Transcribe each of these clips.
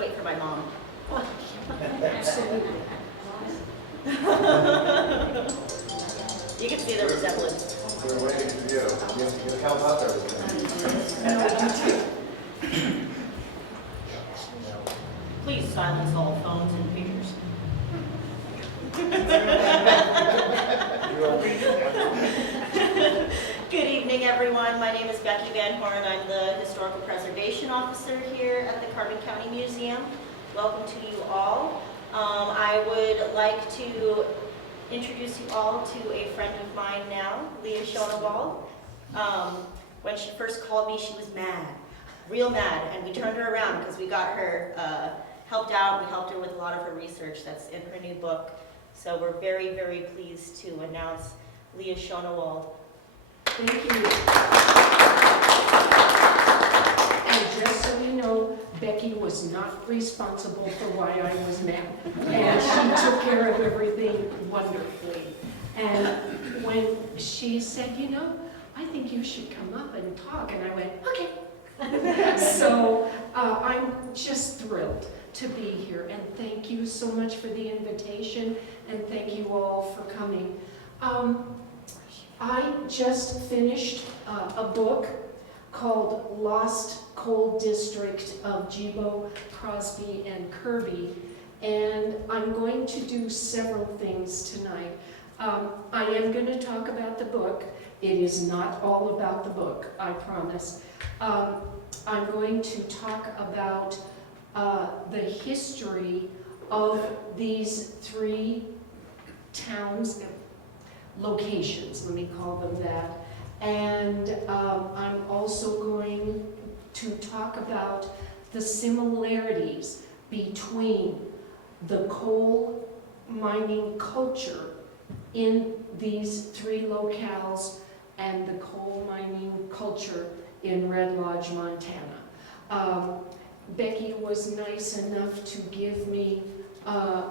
wait for my mom. Absolutely. You can see the resemblance. We're waiting for you. You help out there. Please silence all phones and pictures. Good evening, everyone. My name is Becky Van Horn. I'm the Historical Preservation Officer here at the Carbon County Museum. Welcome to you all. I would like to introduce you all to a friend of mine now, Lea Schoenewald. When she first called me, she was mad, real mad, and we turned her around because we got her helped out. We helped her with a lot of her research that's in her new book. So we're very, very pleased to announce Lea Schoenewald. Thank you. And just so you know, Becky was not responsible for why I was mad. And she took care of everything wonderfully. And when she said, you know, I think you should come up and talk, and I went, okay. So I'm just thrilled to be here, and thank you so much for the invitation, and thank you all for coming. I just finished a book called Lost Coal District of Gebo, Crosby and Kirby, and I'm going to do several things tonight. I am going to talk about the book. It is not all about the book, I promise. I'm going to talk about the history of these three towns, locations, let me call them that. And I'm also going to talk about the similarities between the coal mining culture in these three locales and the coal mining culture in Red Lodge, Montana. Becky was nice enough to give me an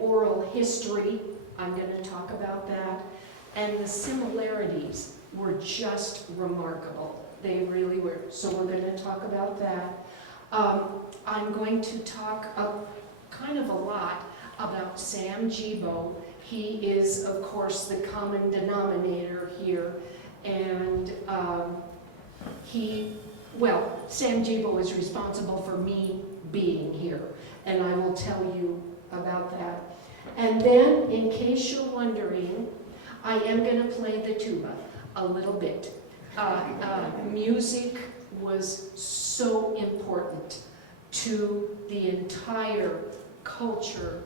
oral history. I'm going to talk about that. And the similarities were just remarkable. They really were. So we're going to talk about that. I'm going to talk kind of a lot about Sam Gebo. He is, of course, the common denominator here. And Sam Gebo is responsible for me being here. And I will tell you about that. And then, in case you're wondering, I am going to play the tuba a little bit. Music was so important to the entire culture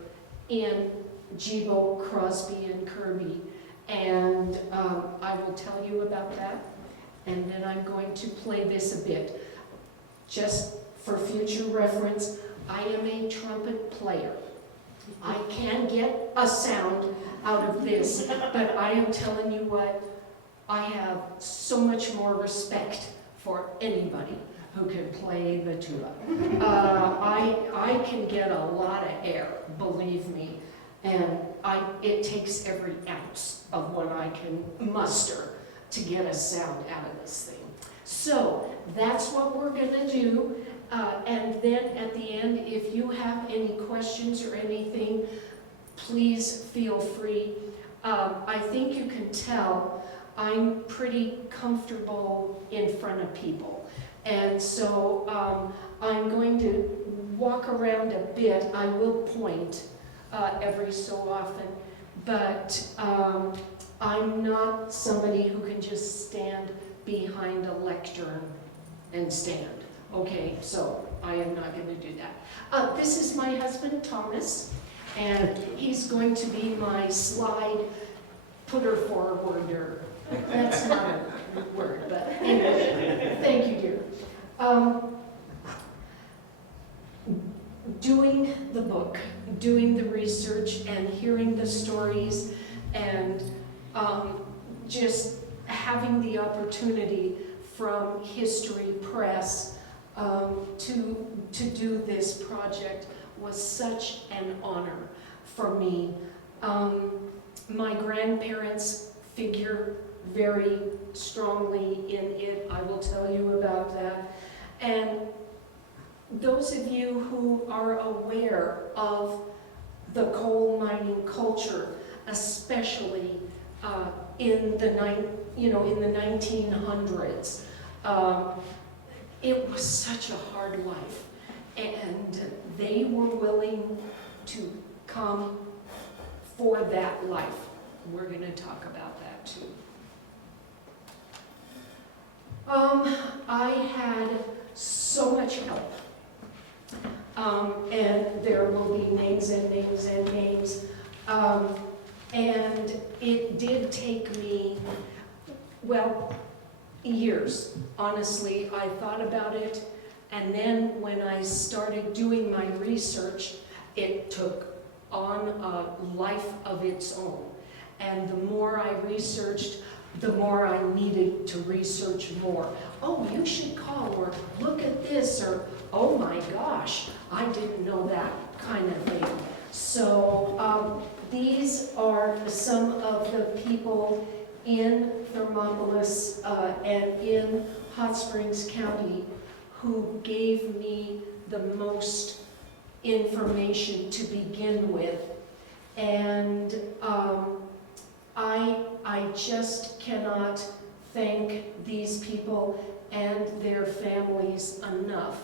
in Gebo, Crosby and Kirby. And I will tell you about that. And then I'm going to play this a bit. Just for future reference, I am a trumpet player. I can get a sound out of this, but I am telling you what, I have so much more respect for anybody who can play the tuba. I can get a lot of air, believe me, and it takes every ounce of what I can muster to get a sound out of this thing. So that's what we're going to do. And then at the end, if you have any questions or anything, please feel free. I think you can tell I'm pretty comfortable in front of people. And so I'm going to walk around a bit. I will point every so often, but I'm not somebody who can just stand behind a lectern and stand. Okay, so I am not going to do that. This is my husband, Thomas, and he's going to be my slide putter forwarder. That's not a word, but anyway, thank you, dear. Doing the book, doing the research, and hearing the stories, and just having the opportunity from History Press to do this project was such an honor for me. My grandparents figure very strongly in it. I will tell you about that. And those of you who are aware of the coal mining culture, especially in the 1900s, it was such a hard life, and they were willing to come for that life. We're going to talk about that too. I had so much help, and there will be names and names and names, and it did take me, well, years. Honestly, I thought about it, and then when I started doing my research, it took on a life of its own. And the more I researched, the more I needed to research more. Oh, you should call, or look at this, or oh my gosh, I didn't know that kind of thing. So these are some of the people in Thermopolis and in Hot Springs County who gave me the most information to begin with. And I just cannot thank these people and their families enough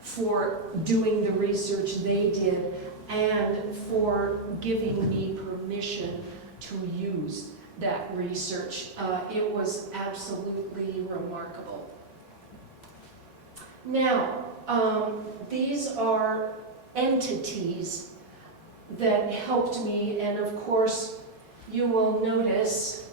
for doing the research they did and for giving me permission to use that research. It was absolutely remarkable. Now, these are entities that helped me, and of course, you will notice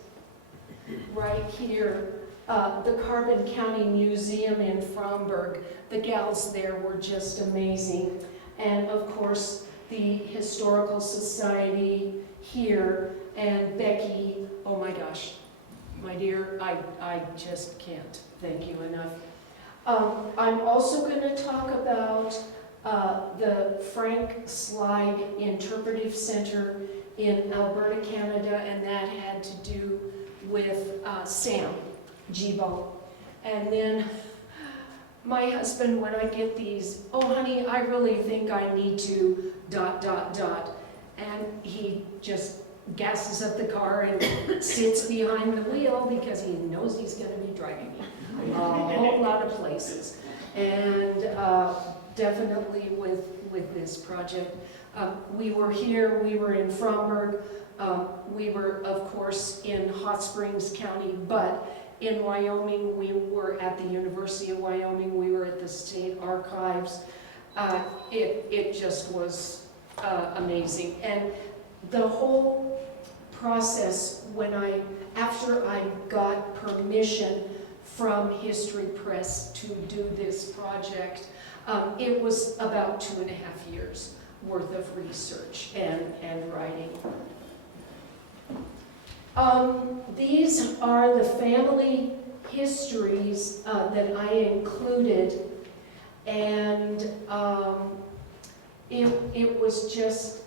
right here, the Carbon County Museum in Fromberg. The gals there were just amazing. And of course, the Historical Society here, and Becky, oh my gosh, my dear, I just can't thank you enough. I'm also going to talk about the Frank Slide Interpretive Center in Alberta, Canada, and that had to do with Sam Gebo. And then my husband, when I get these, oh honey, I really think I need to ... And he just gasses up the car and sits behind the wheel because he knows he's going to be driving me a whole lot of places. And definitely with this project. We were here, we were in Fromberg, we were of course in Hot Springs County, but in Wyoming we were at the University of Wyoming, we were at the State Archives. It just was amazing. And the whole process, after I got permission from History Press to do this project, it was about 2.5 years worth of research and writing. These are the family histories that I included, and it was just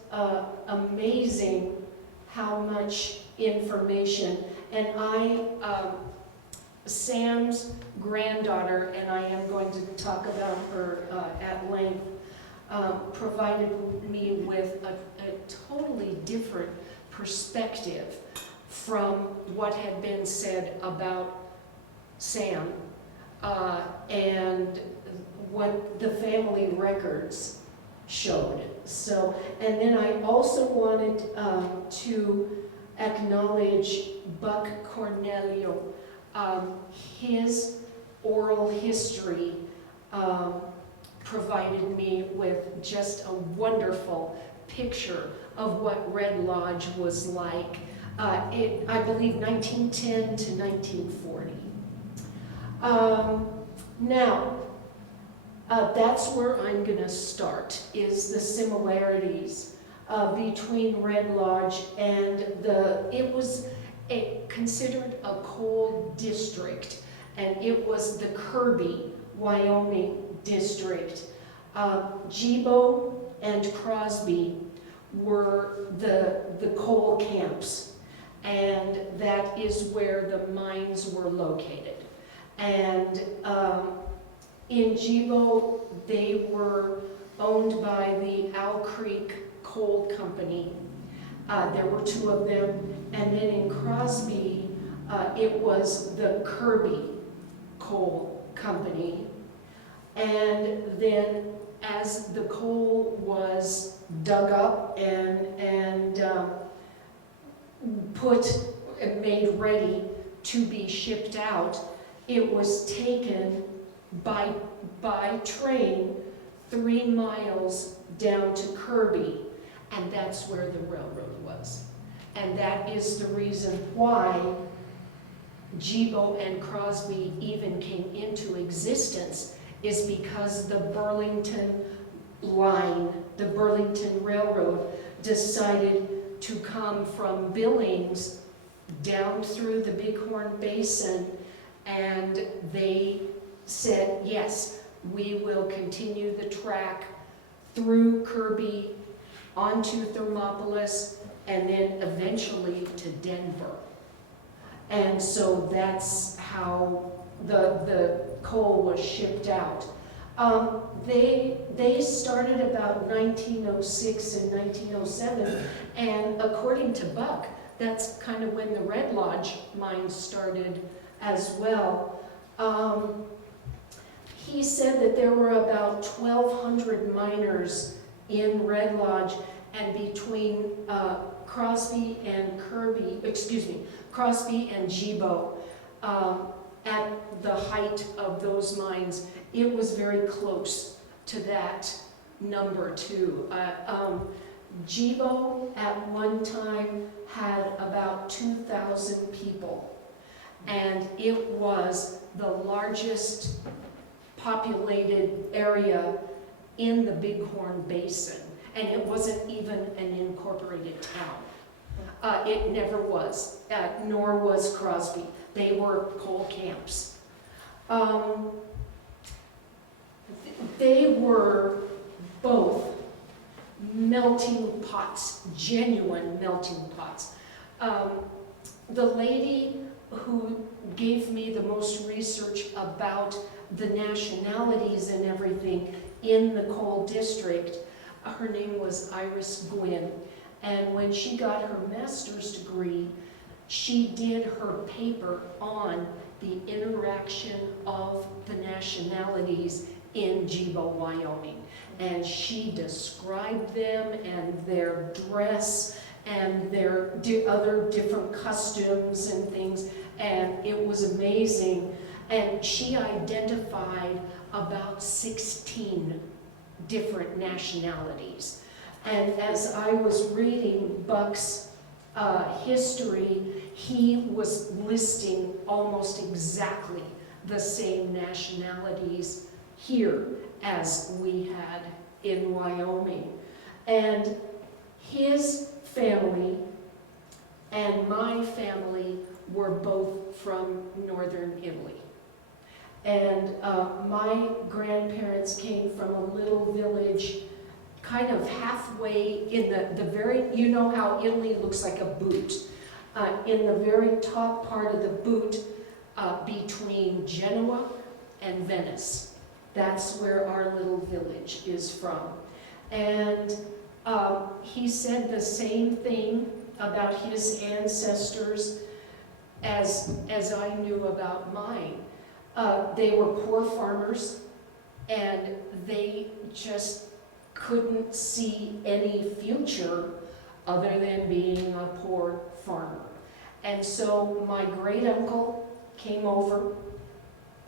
amazing how much information. And Sam's granddaughter, and I am going to talk about her at length, provided me with a totally different perspective from what had been said about Sam and what the family records showed. So, and then I also wanted to acknowledge Buck Cornelio. His oral history provided me with just a wonderful picture of what Red Lodge was like. I believe 1910 to 1940. Now, that's where I'm going to start, is the similarities between Red Lodge and it was considered a coal district, and it was the Kirby, Wyoming district. Gebo and Crosby were the coal camps, and that is where the mines were located. And in Gebo, they were owned by the Owl Creek Coal Company. There were two of them. And then in Crosby, it was the Kirby Coal Company. And then as the coal was dug up and made ready to be shipped out, it was taken by train 3 miles down to Kirby, and that's where the railroad was. And that is the reason why Gebo and Crosby even came into existence, is because the Burlington line, the Burlington Railroad, decided to come from Billings down through the Bighorn Basin, and they said, yes, we will continue the track through Kirby, onto Thermopolis, and then eventually to Denver. And so that's how the coal was shipped out. They started about 1906 and 1907, and according to Buck, that's kind of when the Red Lodge mine started as well. He said that there were about 1,200 miners in Red Lodge, and between Crosby and Gebo, at the height of those mines, it was very close to that number too. Gebo at one time had about 2,000 people, and it was the largest populated area in the Bighorn Basin, and it wasn't even an incorporated town. It never was, nor was Crosby. They were coal camps. They were both melting pots, genuine melting pots. The lady who gave me the most research about the nationalities and everything in the Coal District, her name was Iris Gwynn, and when she got her master's degree, she did her paper on the interaction of the nationalities in Gebo, Wyoming. And she described them and their dress and their other different customs and things, and it was amazing. And she identified about 16 different nationalities. And as I was reading Buck's history, he was listing almost exactly the same nationalities here as we had in Wyoming. And his family and my family were both from northern Italy. And my grandparents came from a little village kind of halfway in the very, you know how Italy looks like a boot. In the very top part of the boot between Genoa and Venice. That's where our little village is from. And he said the same thing about his ancestors as I knew about mine. They were poor farmers, and they just couldn't see any future other than being a poor farmer. And so my great uncle came over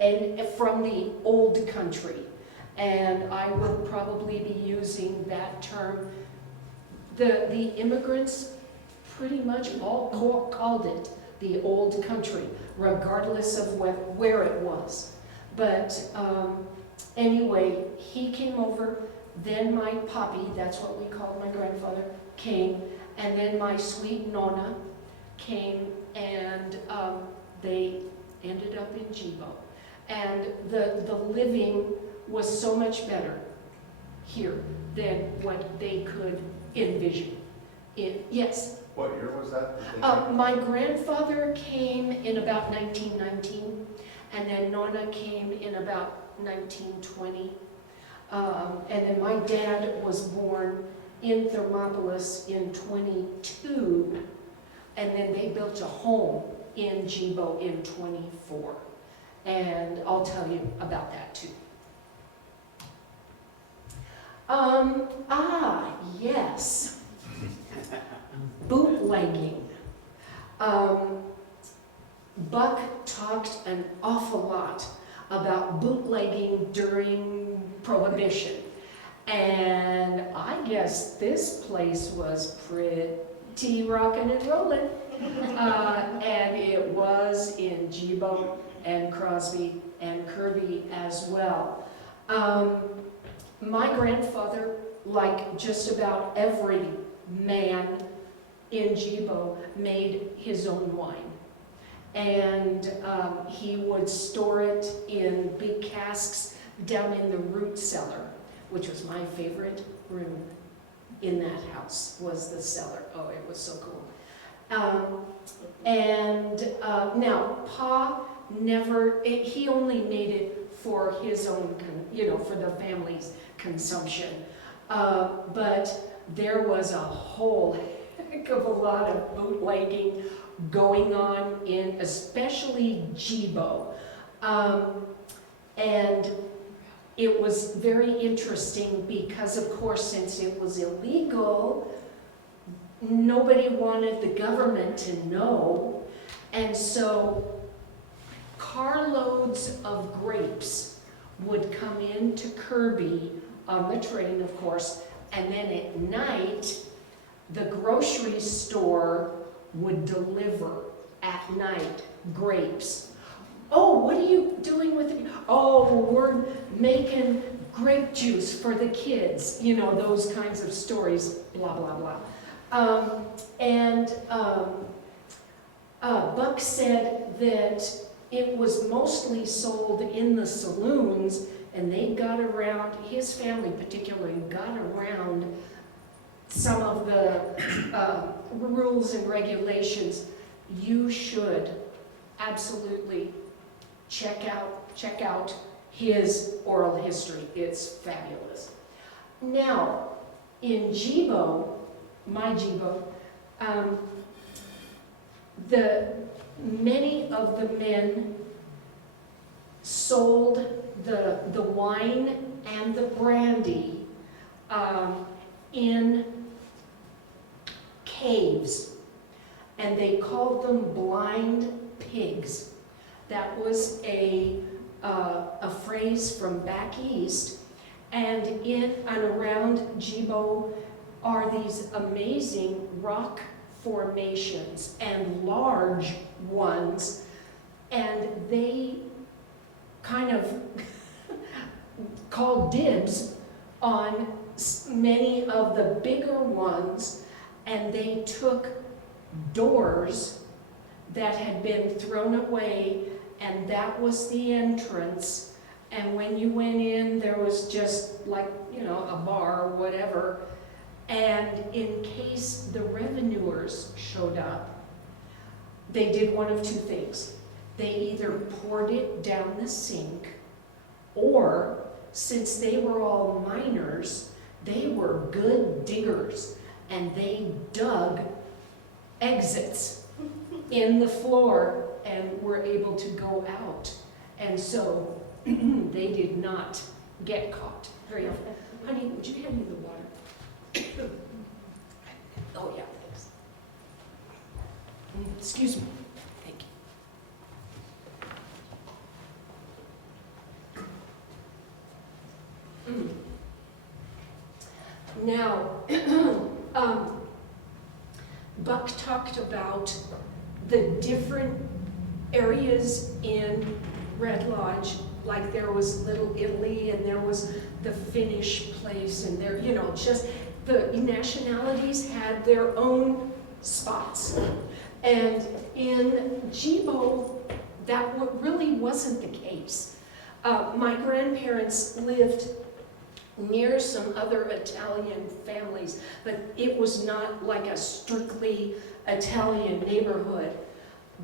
and from the old country, and I would probably be using that term. The immigrants pretty much all called it the old country, regardless of where it was. But anyway, he came over, then my papi, that's what we called my grandfather, came, and then my sweet nonna came, and they ended up in Gebo. And the living was so much better here than what they could envision. Yes? What year was that? My grandfather came in about 1919, and then Nonna came in about 1920. And then my dad was born in Thermopolis in 22, and then they built a home in Gebo in 24. And I'll tell you about that too. Yes. Bootlegging. Buck talked an awful lot about bootlegging during Prohibition. And I guess this place was pretty rockin' and rollin'. And it was in Gebo and Crosby and Kirby as well. My grandfather, like just about every man in Gebo, made his own wine. And he would store it in big casks down in the root cellar, which was my favorite room in that house, was the cellar. Oh, it was so cool. Now, Pa never, he only made it for his own, for the family's consumption. But there was a whole heck of a lot of bootlegging going on in especially Gebo. And it was very interesting because, of course, since it was illegal, nobody wanted the government to know. And so carloads of grapes would come into Kirby on the train, of course, and then at night, the grocery store would deliver at night grapes. Oh, what are you doing with it? Oh, we're making grape juice for the kids. Those kinds of stories, blah, blah, blah. Buck said that it was mostly sold in the saloons, and they got around, his family particularly, got around some of the rules and regulations. You should absolutely check out his oral history. It's fabulous. Now, in Gebo, my Gebo, many of the men sold the wine and the brandy in caves, and they called them blind pigs. That was a phrase from back east, and in and around Gebo are these amazing rock formations and large ones, and they kind of called dibs on many of the bigger ones, and they took doors that had been thrown away, and that was the entrance. And when you went in, there was just like, a bar or whatever. And in case the revenuers showed up, they did one of two things. They either poured it down the sink, or since they were all miners, they were good diggers, and they dug exits in the floor and were able to go out. And so they did not get caught very often. Honey, would you hand me the water? Oh, yeah, thanks. Excuse me. Thank you. Now, Buck talked about the different areas in Red Lodge, like there was Little Italy and there was the Finnish place, and there, just the nationalities had their own spots. And in Gebo, that really wasn't the case. My grandparents lived near some other Italian families, but it was not like a strictly Italian neighborhood.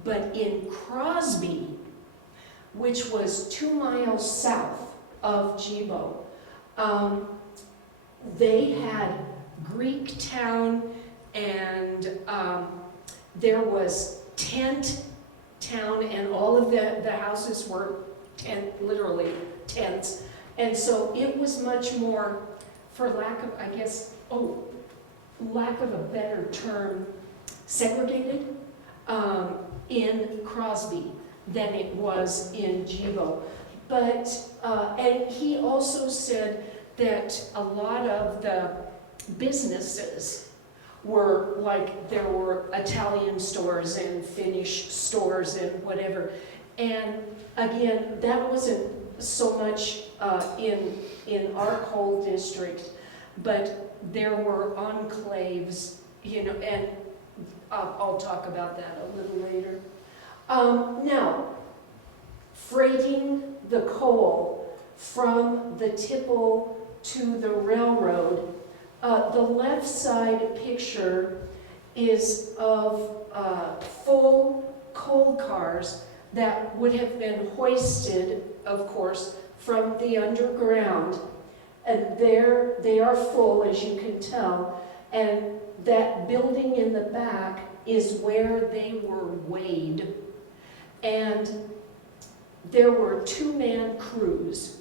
But in Crosby, which was 2 miles south of Gebo, They had Greek town, and there was tent town, and all of the houses were literally tents. And so it was much more, for lack of, I guess, lack of a better term, segregated in Crosby than it was in Gebo. But, and he also said that a lot of the businesses were like, there were Italian stores and Finnish stores and whatever. And again, that wasn't so much in our coal district, but there were enclaves, you know, and I'll talk about that a little later. Now, freighting the coal from the tipple to the railroad, the left side picture is of full coal cars that would have been hoisted, of course, from the underground. And there they are full, as you can tell, and that building in the back is where they were weighed. And there were two-man crews.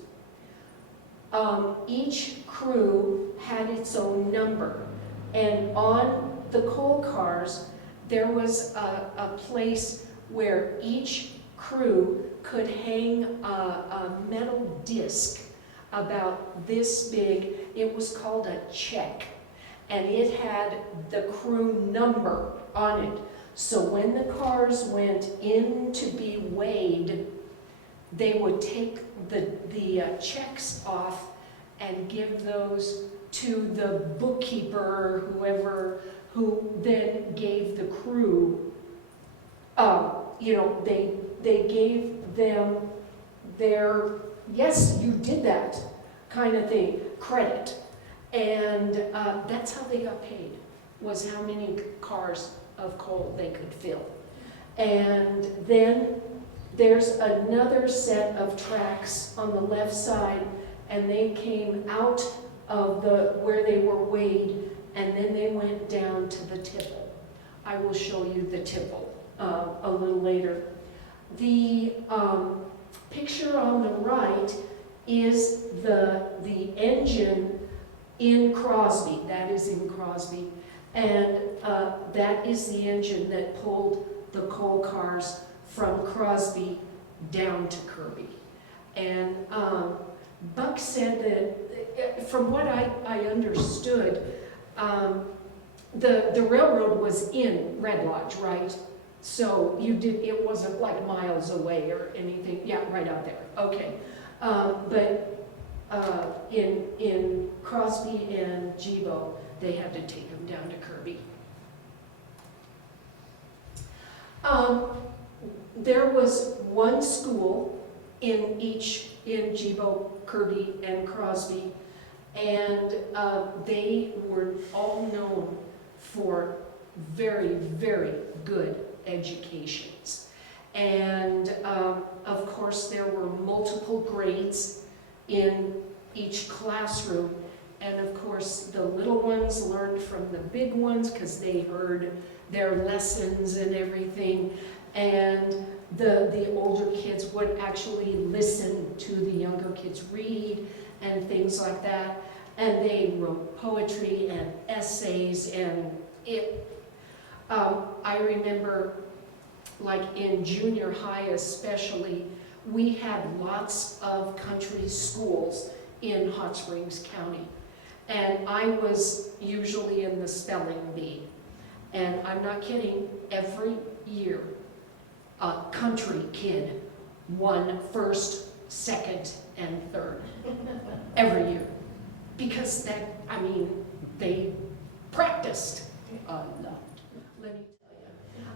Each crew had its own number. And on the coal cars, there was a place where each crew could hang a metal disc about this big. It was called a check, and it had the crew number on it. So when the cars went in to be weighed, they would take the checks off and give those to the bookkeeper or whoever, who then gave the crew, you know, they gave them their, yes, you did that kind of thing, credit. And that's how they got paid, was how many cars of coal they could fill. And then there's another set of tracks on the left side, and they came out of where they were weighed, and then they went down to the tipple. I will show you the tipple a little later. The picture on the right is the engine in Crosby. That is in Crosby. And that is the engine that pulled the coal cars from Crosby down to Kirby. And Buck said that, from what I understood, the railroad was in Red Lodge, right? So it wasn't like miles away or anything. Yeah, right out there. Okay. But in Crosby and Gebo, they had to take them down to Kirby. There was one school in Gebo, Kirby, and Crosby, and they were all known for very, very good educations. And of course there were multiple grades in each classroom, and of course the little ones learned from the big ones because they heard their lessons and everything, and the older kids would actually listen to the younger kids read and things like that, and they wrote poetry and essays, and I remember, like in junior high especially, we had lots of country schools in Hot Springs County. And I was usually in the spelling bee. And I'm not kidding, every year, a country kid won first, second, and third. Every year. Because they practiced a lot. Let me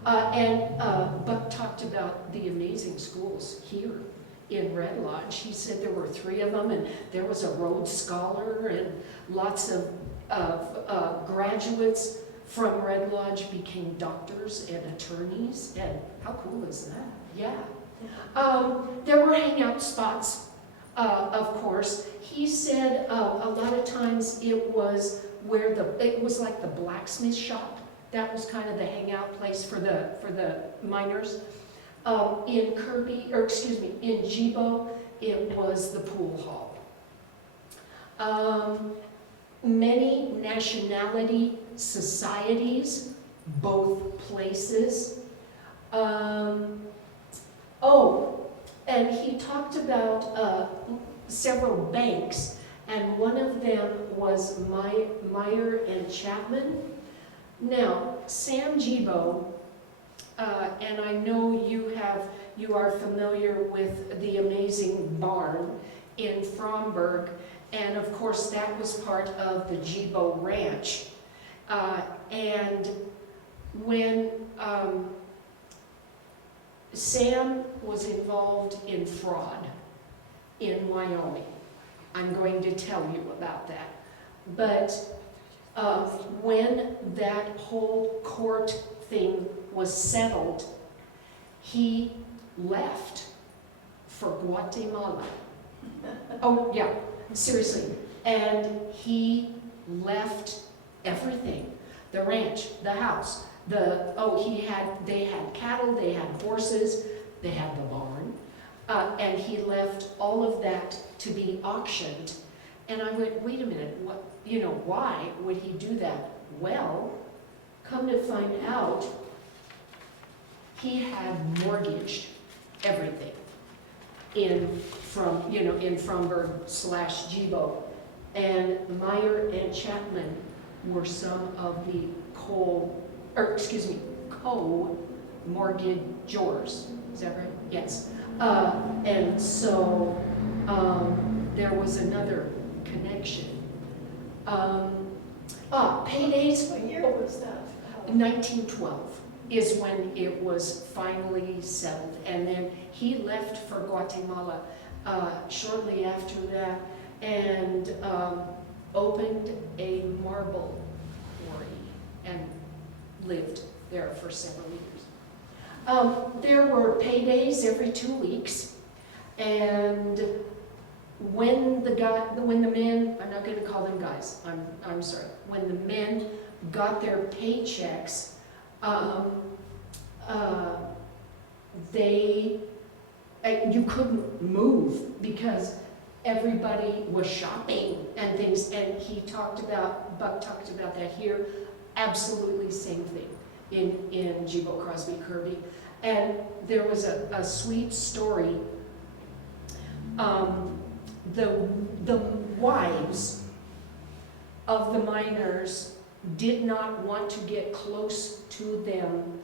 tell you. And Buck talked about the amazing schools here in Red Lodge. He said there were 3 of them, and there was a Rhodes Scholar, and lots of graduates from Red Lodge became doctors and attorneys, and how cool is that? Yeah. There were hangout spots of course. He said a lot of times it was where it was like the blacksmith shop. That was kind of the hangout place for the miners. In in Gebo, it was the pool hall. Many nationality societies, both places. And he talked about several banks, and one of them was Meyer and Chapman. Now, Sam Gebo, and I know you are familiar with the amazing barn in Fromberg, and of course that was part of the Gebo Ranch. And when Sam was involved in fraud in Wyoming, I'm going to tell you about that. But when that whole court thing was settled, he left for Guatemala. Oh, yeah, seriously. And he left everything. The ranch, the house, they had cattle, they had horses, they had the barn. And he left all of that to be auctioned. And I went, wait a minute, why would he do that? Well, come to find out, he had mortgaged everything in Fromberg/Gebo. And Meyer and Chapman were some of the co-mortgagors. Is that right? Yes. And so there was another connection. Paydays. What year was that? 1912 is when it was finally settled. And then he left for Guatemala shortly after that and opened a marble quarry and lived there for several years. There were paydays every 2 weeks, and when the men, I'm not going to call them guys, I'm sorry, when the men got their paychecks, you couldn't move because everybody was shopping and things, and Buck talked about that here, absolutely same thing in Gebo, Crosby, Kirby. And there was a sweet story. The wives of the miners did not want to get close to them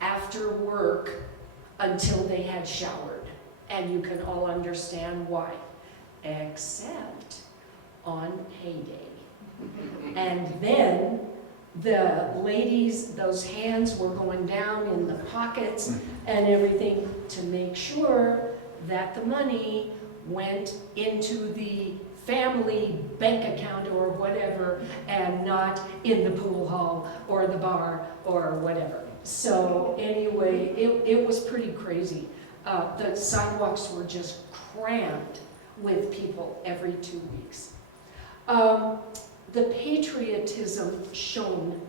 after work until they had showered. And you can all understand why. Except on payday. And then the ladies, those hands were going down in the pockets and everything to make sure that the money went into the family bank account or whatever and not in the pool hall or the bar or whatever. So anyway, it was pretty crazy. The sidewalks were just crammed with people every 2 weeks. The patriotism shown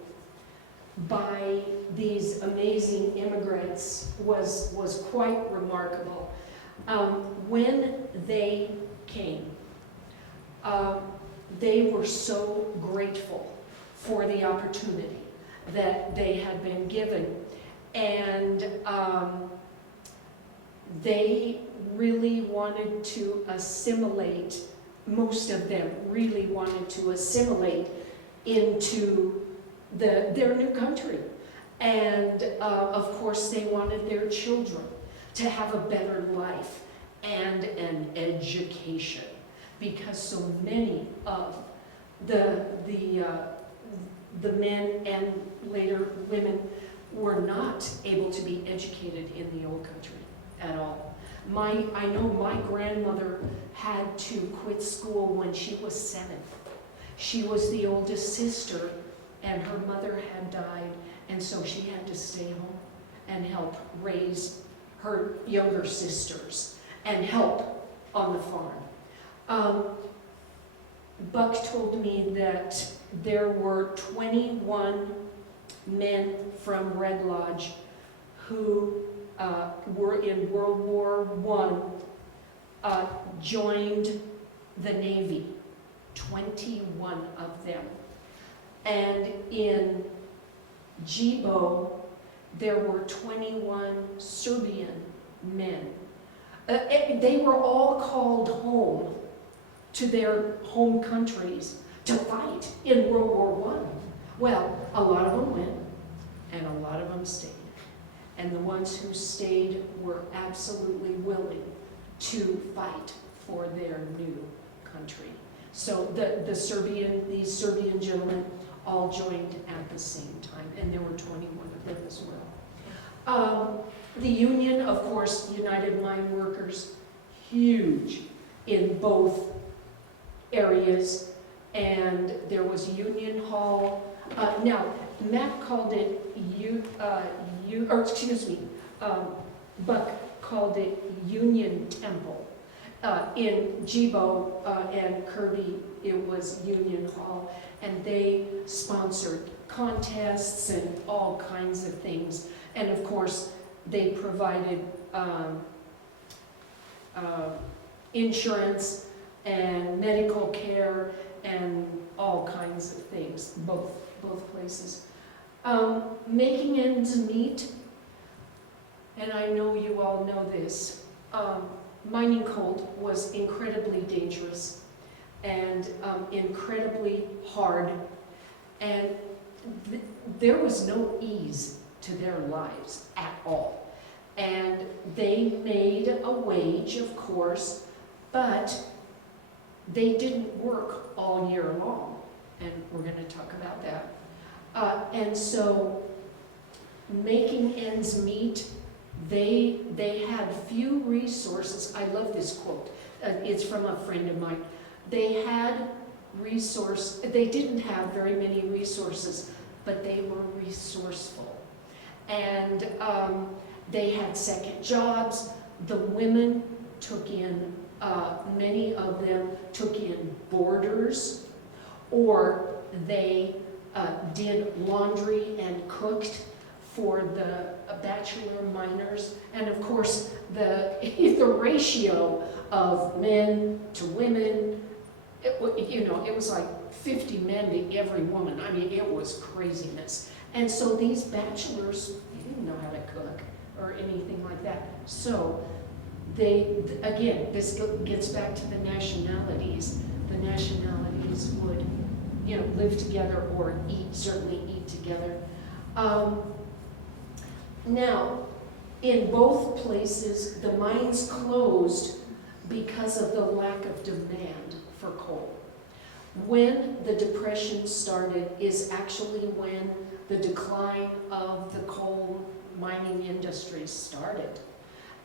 by these amazing immigrants was quite remarkable. When they came, they were so grateful for the opportunity that they had been given, and they really wanted to assimilate. Most of them really wanted to assimilate into their new country. And of course they wanted their children to have a better life and an education, because so many of the men and later women were not able to be educated in the old country at all. I know my grandmother had to quit school when she was 7. She was the oldest sister, and her mother had died, and so she had to stay home and help raise her younger sisters and help on the farm. Buck told me that there were 21 men from Red Lodge who were in World War I, joined the Navy, 21 of them. And in Gebo, there were 21 Serbian men. They were all called home to their home countries to fight in World War I. Well, a lot of them went, and a lot of them stayed. And the ones who stayed were absolutely willing to fight for their new country. So these Serbian gentlemen all joined at the same time, and there were 21 of them as well. The union, of course, United Mine Workers, huge in both areas, and there was Union Hall. Now, Matt called it Buck called it Union Temple. In Gebo and Kirby, it was Union Hall, and they sponsored contests and all kinds of things. And of course, they provided insurance and medical care and all kinds of things, both places. Making ends meet, and I know you all know this, mining coal was incredibly dangerous and incredibly hard, and there was no ease to their lives at all. And they made a wage, of course, but they didn't work all year long, and we're going to talk about that. And so, making ends meet, they had few resources. I love this quote. It's from a friend of mine. They didn't have very many resources, but they were resourceful. And they had second jobs. The women took in, many of them took in boarders, or they did laundry and cooked for the bachelor miners. And of course, the ratio of men to women, it was like 50 men to every woman. I mean, it was craziness. And so these bachelors, they didn't know how to cook or anything like that. So again, this gets back to the nationalities. The nationalities would, live together or certainly eat together. Now, in both places, the mines closed because of the lack of demand for coal. When the Depression started is actually when the decline of the coal mining industry started.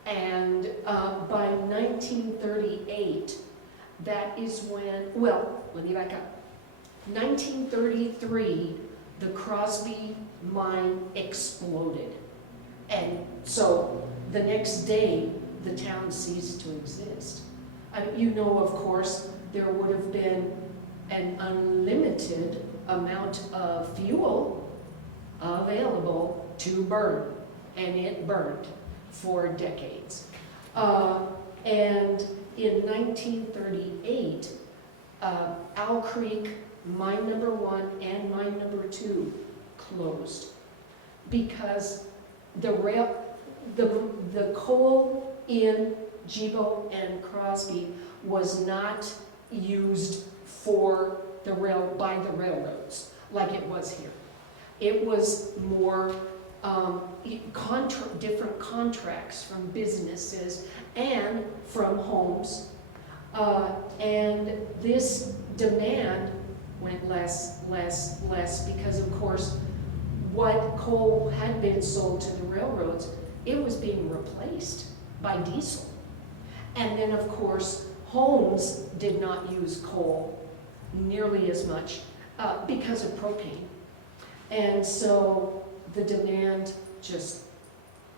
And by 1938, that is when, let me back up. 1933, the Crosby mine exploded. And so the next day, the town ceased to exist. Of course, there would have been an unlimited amount of fuel available to burn, and it burned for decades. And in 1938, Owl Creek, mine number 1 and mine number 2 closed because the coal in Gebo and Crosby was not used by the railroads like it was here. It was more different contracts from businesses and from homes, and this demand went less because, of course, what coal had been sold to the railroads, it was being replaced by diesel. And then, of course, homes did not use coal nearly as much because of propane. And so the demand just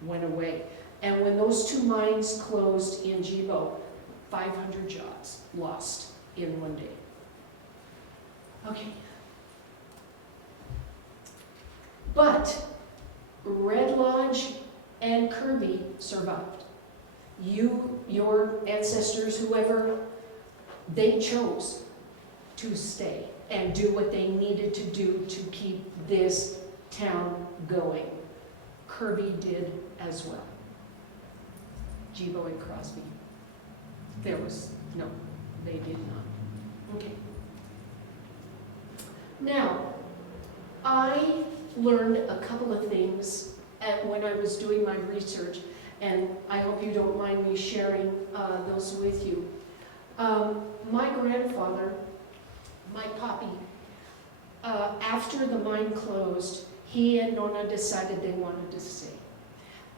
went away. And when those two mines closed in Gebo, 500 jobs lost in one day. Okay. But Red Lodge and Kirby survived. Your ancestors, whoever, they chose to stay and do what they needed to do to keep this town going. Kirby did as well. Gebo and Crosby. No, they did not. Okay. Now, I learned a couple of things when I was doing my research, and I hope you don't mind me sharing those with you. My grandfather, my papi, after the mine closed, he and Nona decided they wanted to stay.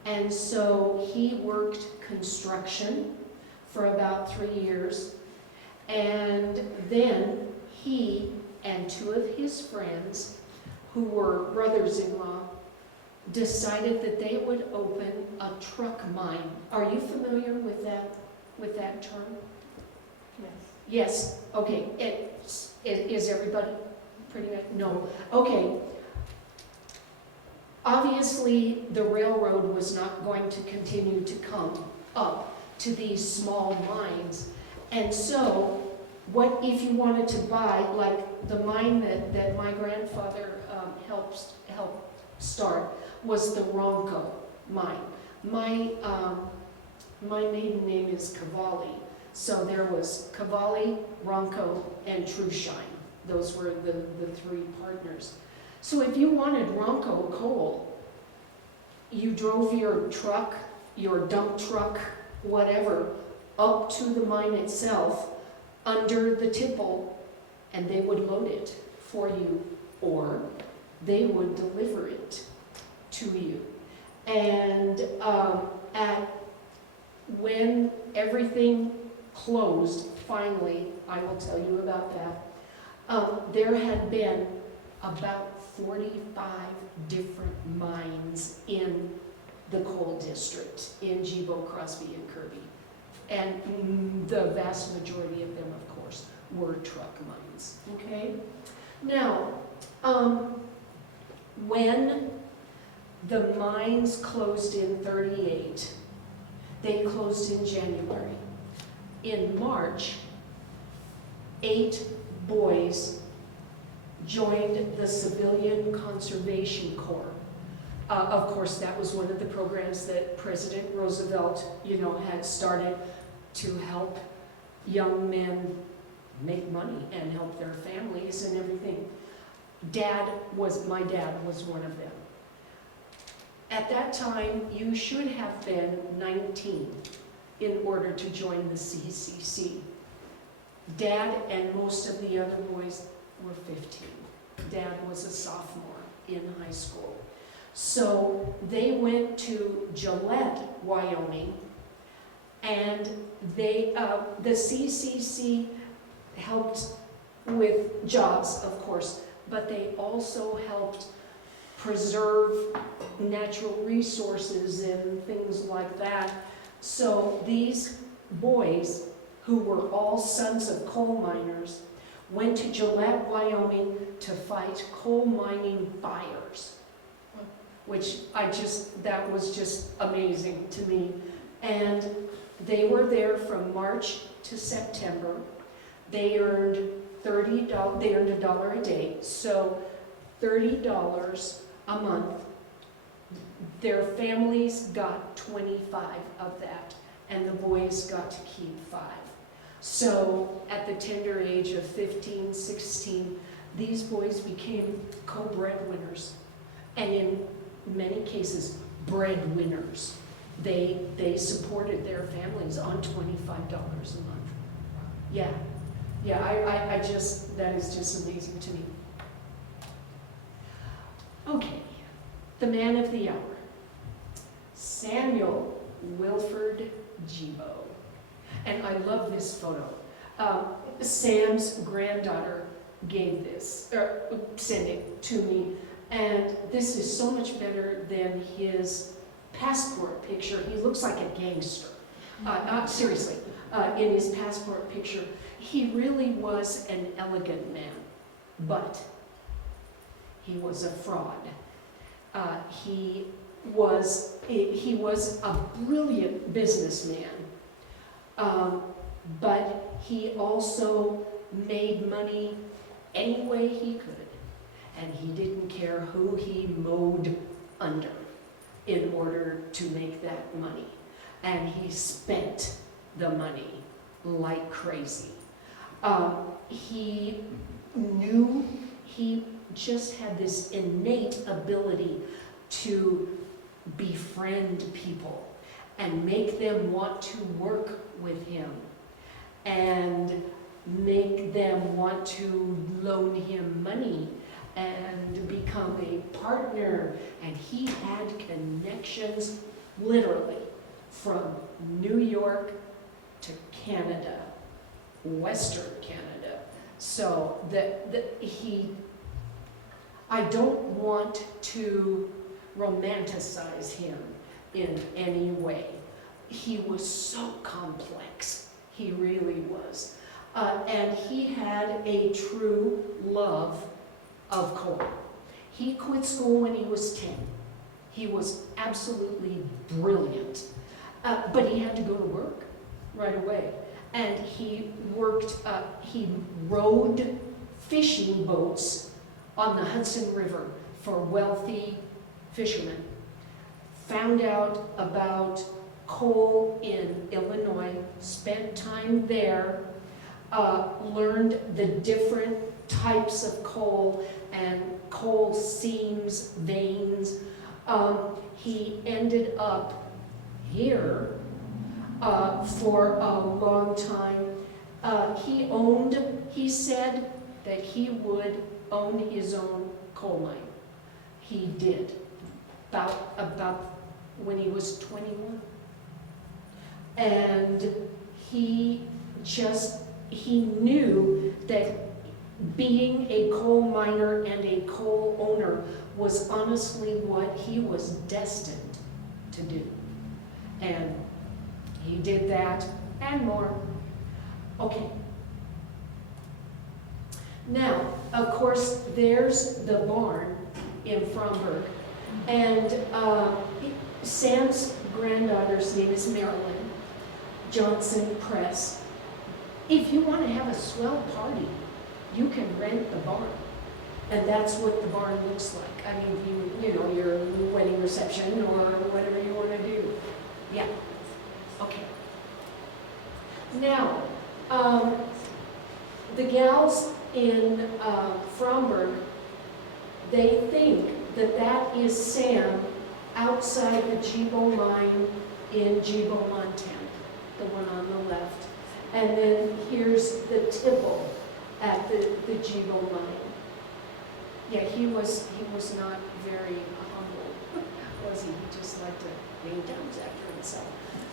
And so he worked construction for about 3 years, and then he and two of his friends, who were brothers-in-law, decided that they would open a truck mine. Are you familiar with that term? Yes. Yes, okay. Is everybody pretty much? No. Okay. Obviously, the railroad was not going to continue to come up to these small mines. And so, what if you wanted to buy, like the mine that my grandfather helped start, was the Ronco mine. My maiden name is Cavalli. So there was Cavalli, Ronco, and Trueshine. Those were the three partners. So if you wanted Ronco coal, you drove your truck, your dump truck, whatever, up to the mine itself, under the tipple, and they would load it for you, or they would deliver it to you. And when everything closed, finally, I will tell you about that, there had been about 45 different mines in the Coal District, in Gebo, Crosby, and Kirby. And the vast majority of them, of course, were truck mines, okay? Now, when the mines closed in '38, they closed in January. In March, 8 boys joined the Civilian Conservation Corps. Of course, that was one of the programs that President Roosevelt, had started to help young men make money and help their families and everything. My dad was one of them. At that time, you should have been 19 in order to join the CCC. Dad and most of the other boys were 15. Dad was a sophomore in high school. So they went to Gillette, Wyoming, and the CCC helped with jobs, of course, but they also helped preserve natural resources and things like that. So these boys, who were all sons of coal miners, went to Gillette, Wyoming to fight coal mining fires, which that was just amazing to me. And they were there from March to September. They earned $30, they earned $1 a day, so $30 a month. Their families got 25 of that, and the boys got to keep 5. So at the tender age of 15, 16, these boys became co-breadwinners, and in many cases, breadwinners. They supported their families on $25 a month. Yeah, that is just amazing to me. Okay, the man of the hour, Samuel Wilford Gebo. And I love this photo. Sam's granddaughter gave this, or sent it to me, and this is so much better than his passport picture. He looks like a gangster. seriously, in his passport picture, he really was an elegant man, but he was a fraud. He was a brilliant businessman, but he also made money any way he could, and he didn't care who he mowed under in order to make that money. And he spent the money like crazy. He knew, he just had this innate ability to befriend people and make them want to work with him and make them want to loan him money and become a partner. And he had connections literally from New York to Canada, Western Canada. So I don't want to romanticize him in any way. He was so complex, he really was. And he had a true love of coal. He quit school when he was 10. He was absolutely brilliant. But he had to go to work right away. And he worked, he rowed fishing boats on the Hudson River for wealthy fishermen. Found out about coal in Illinois, spent time there, learned the different types of coal and coal seams, veins. He ended up here for a long time. He said that he would own his own coal mine. He did, about when he was 21. And he knew that being a coal miner and a coal owner was honestly what he was destined to do. And he did that and more. Okay. Now, of course, there's the barn in Fromberg. And Sam's granddaughter's name is Marilyn Johnson Press. If you want to have a swell party, you can rent the barn. And that's what the barn looks like. I mean, you know, your wedding reception or whatever you want to do. Yeah. Okay. Now, the gals in Fromberg, they think that that is Sam outside the Gebo mine in Gebo, Montana, the one on the left. And then here's the tipple at the Gebo mine. Yeah, he was not very humble, was he? He just liked to name towns after himself.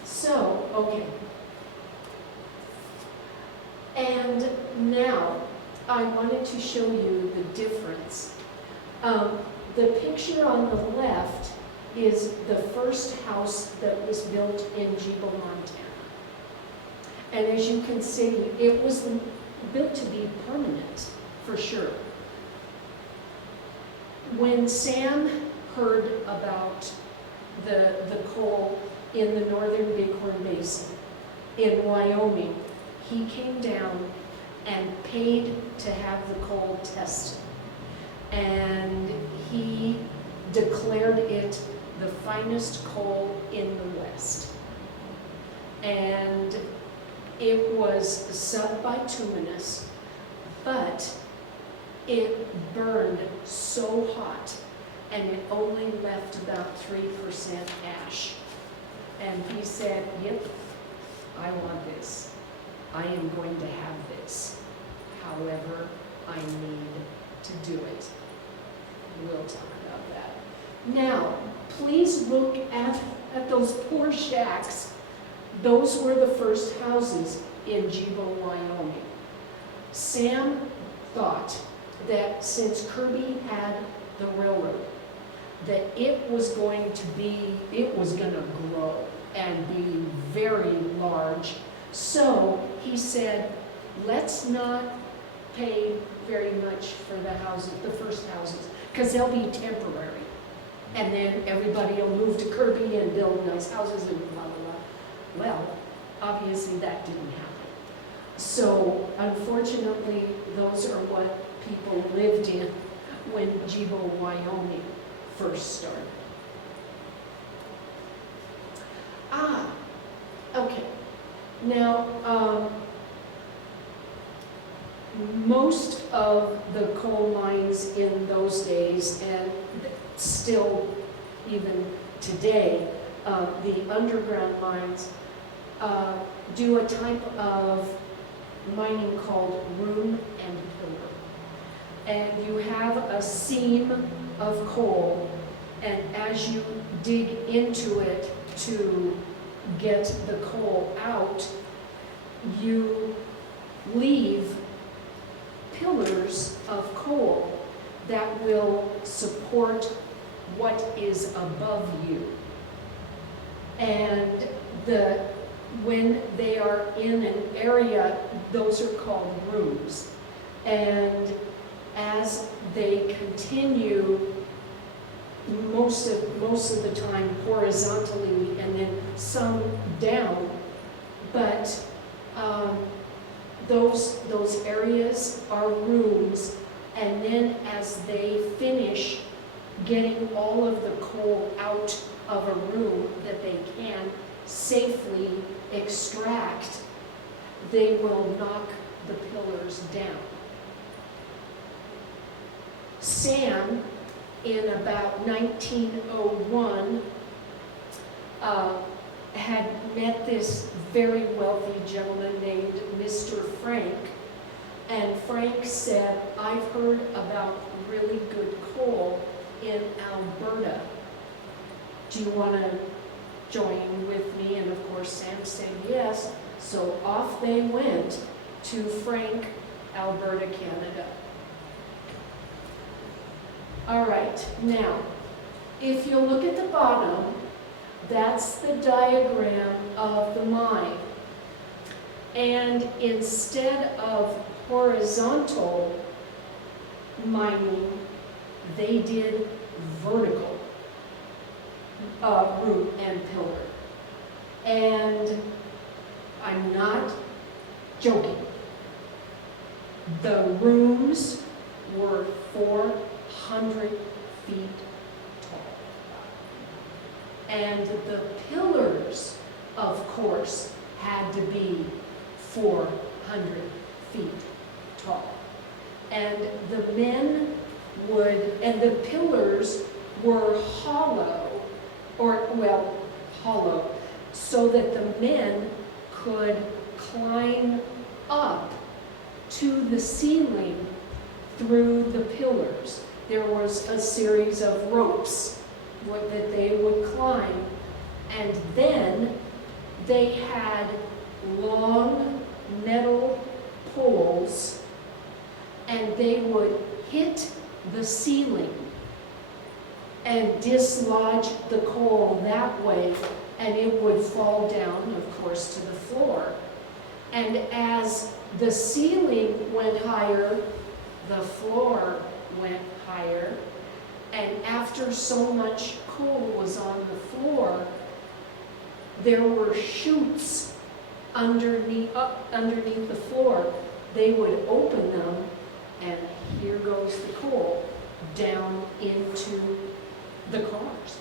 So, okay. And now, I wanted to show you the difference. The picture on the left is the first house that was built in Gebo, Montana. And as you can see, it was built to be permanent, for sure. When Sam heard about the coal in the northern Bighorn Basin in Wyoming, he came down and paid to have the coal tested. And he declared it the finest coal in the West. And it was subbituminous, but it burned so hot, and it only left about 3% ash. And he said, yep, I want this. I am going to have this. However, I need to do it. We'll talk about that. Now, please look at those poor shacks. Those were the first houses in Gebo, Wyoming. Sam thought that since Kirby had the railroad, that it was going to grow and be very large. So he said, let's not pay very much for the houses, the first houses, because they'll be temporary. And then everybody will move to Kirby and build nice houses and blah, blah, blah. Well, obviously that didn't happen. So unfortunately, those are what people lived in when Gebo, Wyoming first started. Okay. Now, most of the coal mines in those days, and still even today, the underground mines do a type of mining called room and pillar. And you have a seam of coal, and as you dig into it to get the coal out, you leave pillars of coal that will support what is above you. And when they are in an area, those are called rooms. And as they continue, most of the time horizontally and then some down, but those areas are rooms, and then as they finish getting all of the coal out of a room that they can safely extract, they will knock the pillars down. Sam, in about 1901, had met this very wealthy gentleman named Mr. Frank, and Frank said, I've heard about really good coal in Alberta. Do you want to join with me? And of course Sam said yes, so off they went to Frank, Alberta, Canada. All right, now, if you look at the bottom, that's the diagram of the mine. And instead of horizontal mining, they did vertical root and pillar. And I'm not joking. The rooms were 400 feet tall. And the pillars, of course, had to be 400 feet tall. And the men would, and the pillars were hollow, so that the men could climb up to the ceiling through the pillars. There was a series of ropes that they would climb, and then they had long metal poles, and they would hit the ceiling and dislodge the coal that way, and it would fall down, of course, to the floor. And as the ceiling went higher, the floor went higher, and after so much coal was on the floor, there were chutes underneath the floor. They would open them, and here goes the coal down into the cars.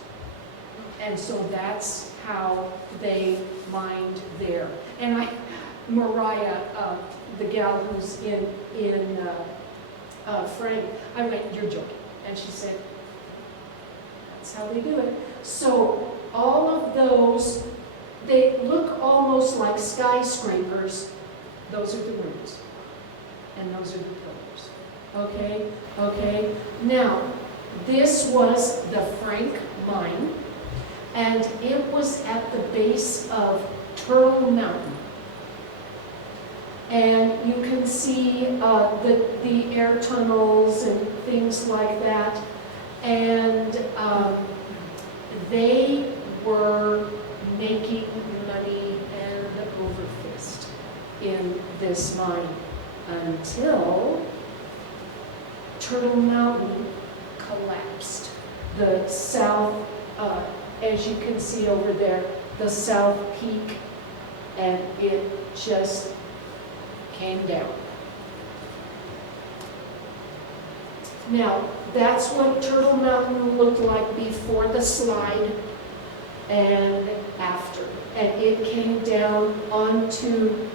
And so that's how they mined there. And Mariah, the gal who's in Frank, I went, you're joking. And she said, that's how they do it. So all of those, they look almost like skyscrapers. Those are the rooms. And those are the pillars. Okay? Okay? Now, this was the Frank mine, and it was at the base of Turtle Mountain. And you can see the air tunnels and things like that. And they were making in this mine until Turtle Mountain collapsed. The south, as you can see over there, the south peak, and it just came down. Now, that's what Turtle Mountain looked like before the slide and after. And it came down onto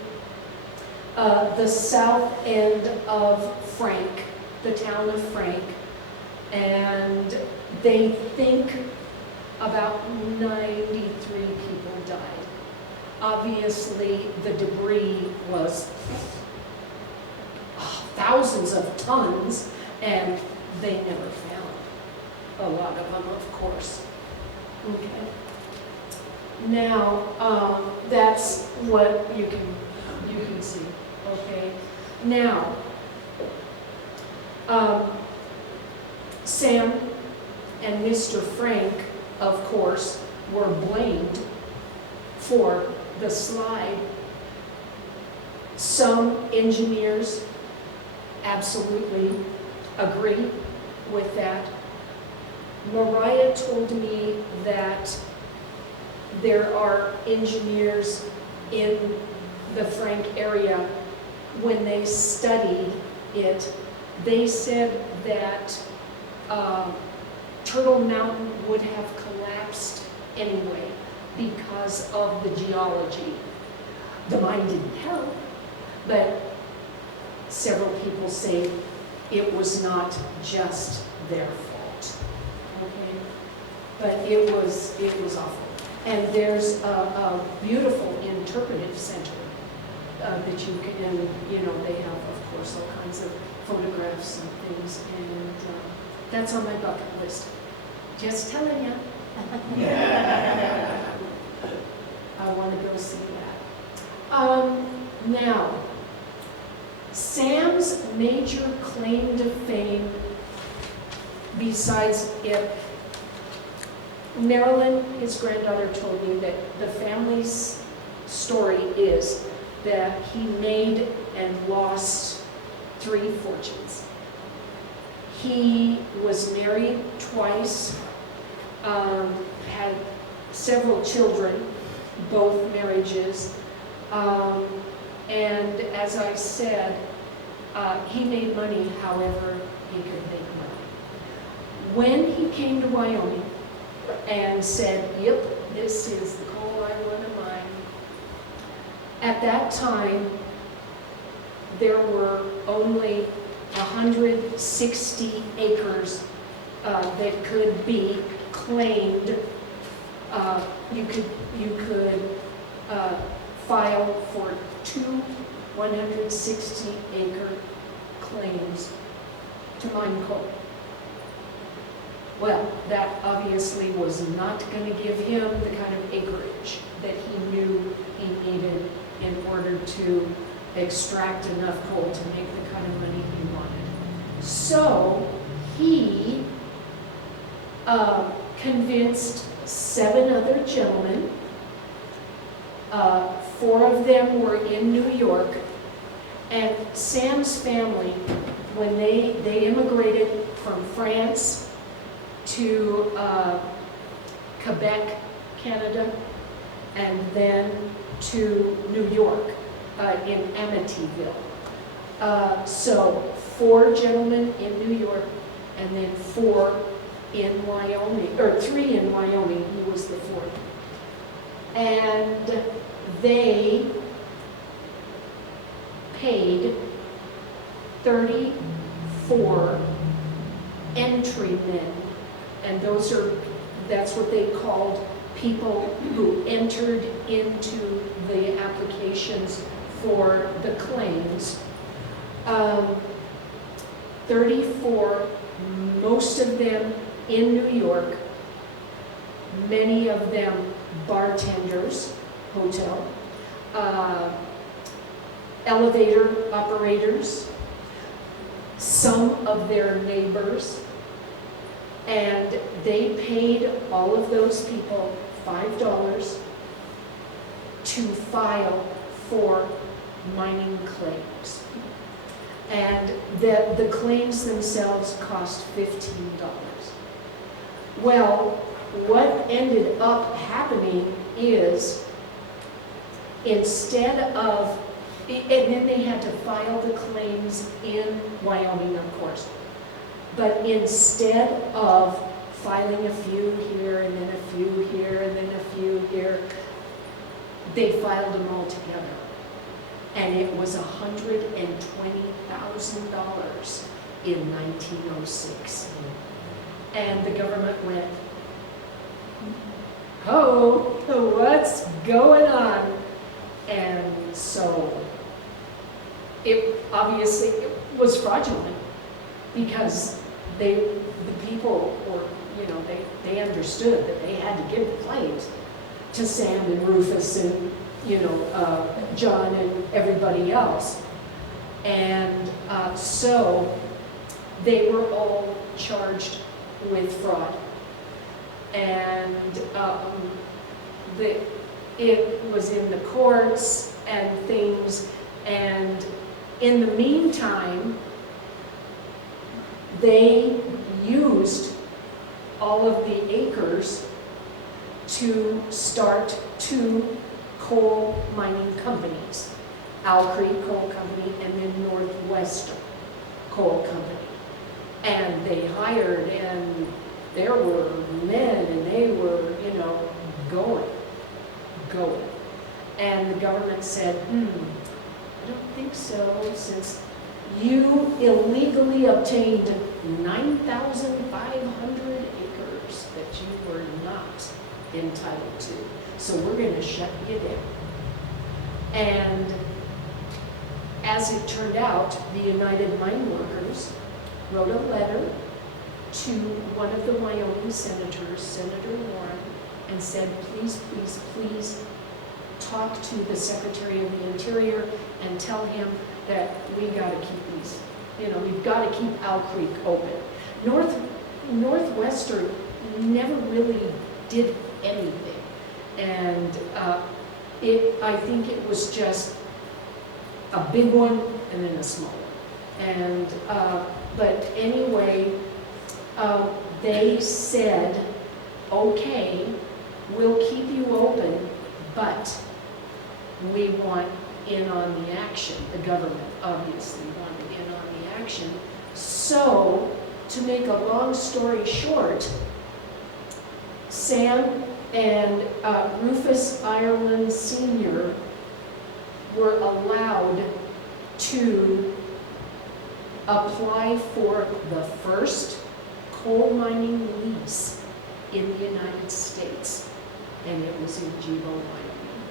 the south end of Frank, the town of Frank, and they think about 93 people died. Obviously, the debris was thousands of tons, and they never found a lot of them, of course. Okay. Now, that's what you can see. Okay. Now, Sam and Mr. Frank, of course, were blamed for the slide. Some engineers absolutely agree with that. Mariah told me that there are engineers in the Frank area, when they studied it, they said that Turtle Mountain would have collapsed anyway because of the geology. The mine didn't help, but several people say it was not just their fault. Okay, but it was awful. And there's a beautiful interpretive center that you can, and they have, of course, all kinds of photographs and things, and that's on my bucket list. Just telling you. I want to go see that. Now, Sam's major claim to fame, besides it, Marilyn, his granddaughter, told me that the family's story is that he made and lost 3 fortunes. He was married twice, had several children, both marriages, and as I said, he made money however he could make money. When he came to Wyoming and said, yep, this is the coal I want to mine, at that time, there were only 160 acres that could be claimed. You could file for 2 160-acre claims to mine coal. Well, that obviously was not going to give him the kind of acreage that he knew he needed in order to extract enough coal to make the kind of money he wanted. So he convinced 7 other gentlemen. 4 of them were in New York, and Sam's family, when they immigrated from France to Quebec, Canada, and then to New York in Amityville. So 4 gentlemen in New York, and then 4 in Wyoming, or 3 in Wyoming. He was the 4th. And they paid 34 entrymen, and that's what they called people who entered into the applications for the claims. 34, most of them in New York, many of them bartenders, hotel, elevator operators, some of their neighbors, and they paid all of those people $5 to file for mining claims. And the claims themselves cost $15. Well, what ended up happening is, instead of, and then they had to file the claims in Wyoming, of course. But instead of filing a few here and then a few here and then a few here, they filed them all together. And it was $120,000 in 1906. And the government went, oh, what's going on? And so it obviously was fraudulent, because the people were, they understood that they had to give the claims to Sam and Rufus and, John and everybody else. And so they were all charged with fraud. And it was in the courts and things, and in the meantime, they used all of the acres to start 2 coal mining companies, Owl Creek Coal Company and then Northwestern Coal Company. And they hired, and there were men, and they were, going. And the government said, I don't think so, since you illegally obtained 9,500 acres that you were not entitled to. So we're going to shut you down. And as it turned out, the United Mine Workers wrote a letter to one of the Wyoming senators, Senator Warren, and said, please, please, please talk to the Secretary of the Interior and tell him that we got to keep these, we've got to keep Owl Creek open. Northwestern never really did anything. And I think it was just a big one and then a small one. And, but anyway, they said, okay, we'll keep you open, but we want in on the action. The government obviously wanted in on the action. So, to make a long story short, Sam and Rufus Ireland Sr. were allowed to apply for the first coal mining lease in the United States, and it was in Gebo, Wyoming.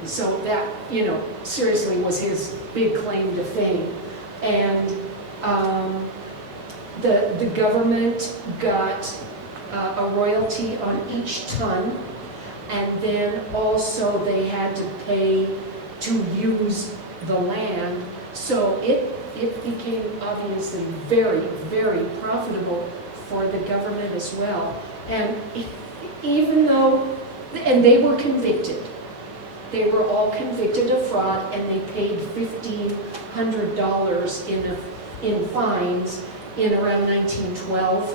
And so that, seriously was his big claim to fame. And the government got a royalty on each ton, and then also they had to pay to use the land. So it became obviously very, very profitable for the government as well. And even though, and they were convicted. They were all convicted of fraud, and they paid $1,500 in fines in around 1912.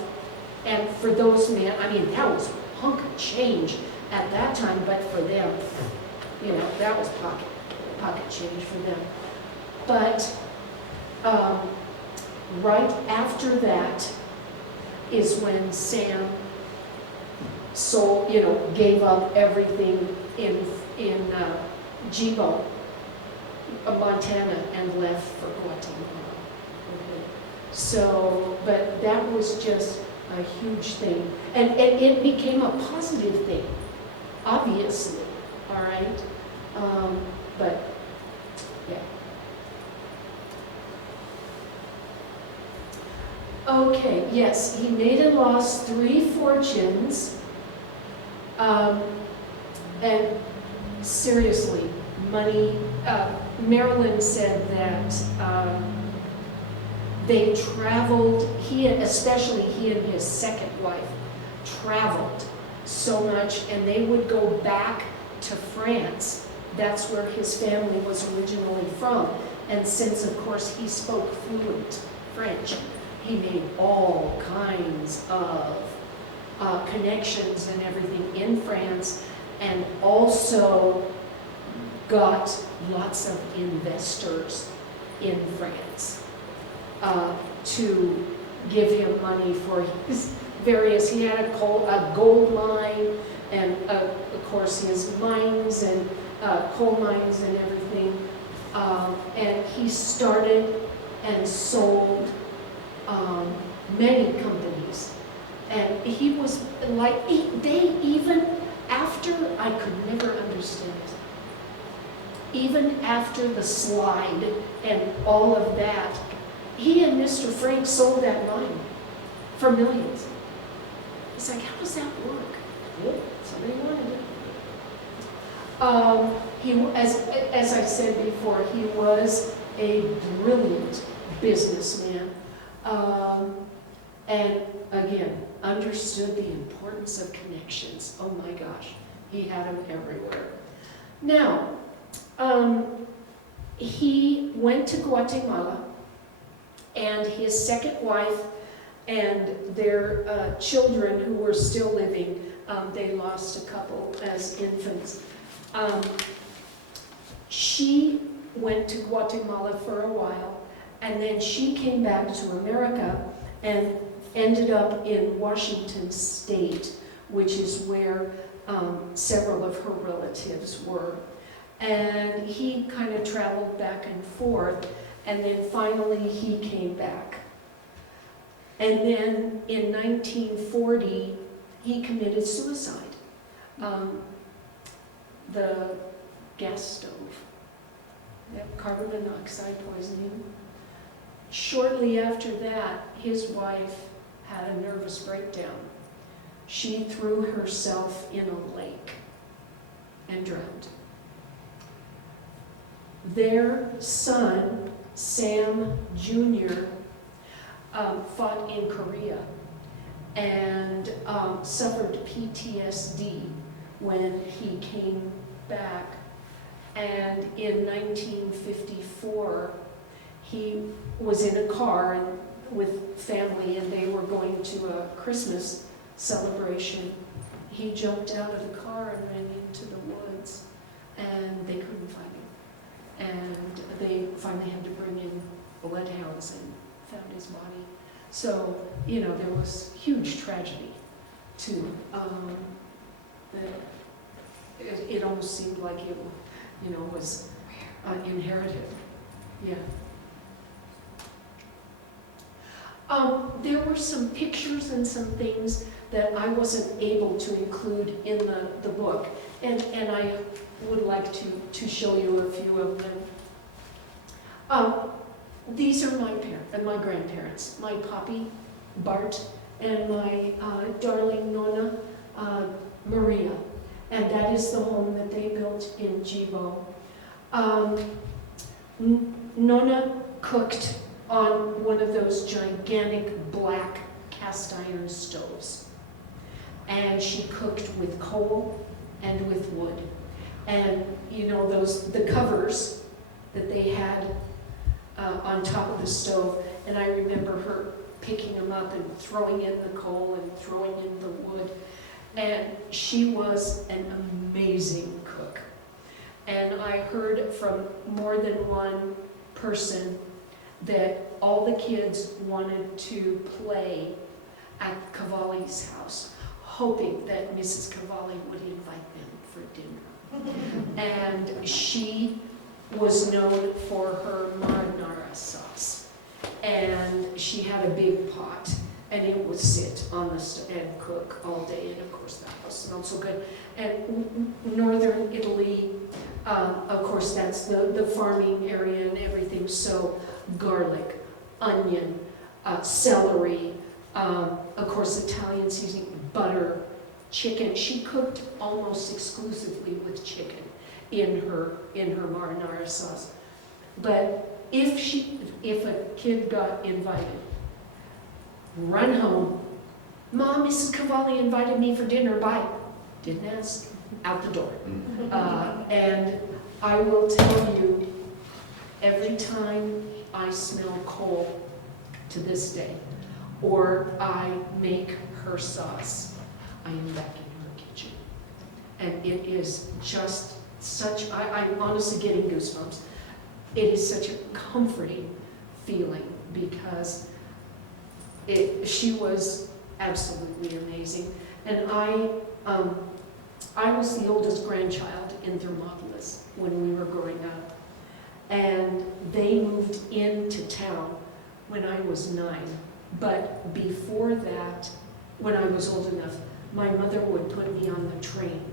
And for those men, that was a hunk of change at that time, but for them, that was pocket change for them. But right after that is when Sam sold, gave up everything in Gebo, Montana, and left for Guatemala. Okay. So, but that was just a huge thing. And it became a positive thing, obviously, all right? But, yeah. Okay, yes, he made and lost 3 fortunes. And seriously, money, Marilyn said that they traveled, especially he and his second wife, traveled so much, and they would go back to France that's where his family was originally from. And since, of course, he spoke fluent French, he made all kinds of connections and everything in France, and also got lots of investors in France to give him money for his various, he had a gold mine, and of course his mines and coal mines and everything. And he started and sold many companies. And he was like, they even after, I could never understand, even after the slide and all of that, he and Mr. Frank sold that mine for millions. It's like, how does that work? Well, somebody wanted it. As I said before, he was a brilliant businessman. And again, understood the importance of connections. Oh my gosh, he had them everywhere. Now, he went to Guatemala, and his second wife and their children who were still living, they lost a couple as infants. She went to Guatemala for a while, and then she came back to America and ended up in Washington State, which is where several of her relatives were. And he kind of traveled back and forth, and then finally he came back. And then in 1940, he committed suicide. The gas stove, that carbon monoxide poisoning. Shortly after that, his wife had a nervous breakdown. She threw herself in a lake and drowned. Their son, Sam Jr., fought in Korea and suffered PTSD when he came back. And in 1954, he was in a car with family, and they were going to a Christmas celebration. He jumped out of the car and ran into the woods, and they couldn't find him. And they finally had to bring in bloodhounds and found his body. So, you know, there was huge tragedy to it almost seemed like it, you know, was inherited. Yeah. There were some pictures and some things that I wasn't able to include in the book, and I would like to show you a few of them. These are my grandparents, my papi, Bart, and my darling Nona, Maria. And that is the home that they built in Gebo. Nona cooked on one of those gigantic black cast iron stoves. And she cooked with coal and with wood. And you know, the covers that they had on top of the stove, and I remember her picking them up and throwing in the coal and throwing in the wood. And she was an amazing cook. And I heard from more than one person that all the kids wanted to play at Cavalli's house, hoping that Mrs. Cavalli would invite them for dinner. And she was known for her marinara sauce. And she had a big pot, and it would sit on the stove and cook all day, and of course that house smelled so good. And northern Italy, of course that's the farming area and everything, so garlic, onion, celery, of course Italian seasoning, butter, chicken. She cooked almost exclusively with chicken in her marinara sauce. But if a kid got invited, run home. Mom, Mrs. Cavalli invited me for dinner, bye. Didn't ask, out the door. And I will tell you, every time I smell coal to this day, or I make her sauce, I am back in her kitchen. And it is just such, I'm honestly getting goosebumps. It is such a comforting feeling because she was absolutely amazing. And I was the oldest grandchild in Thermopolis when we were growing up. And they moved into town when I was 9. But before that, when I was old enough, my mother would put me on the train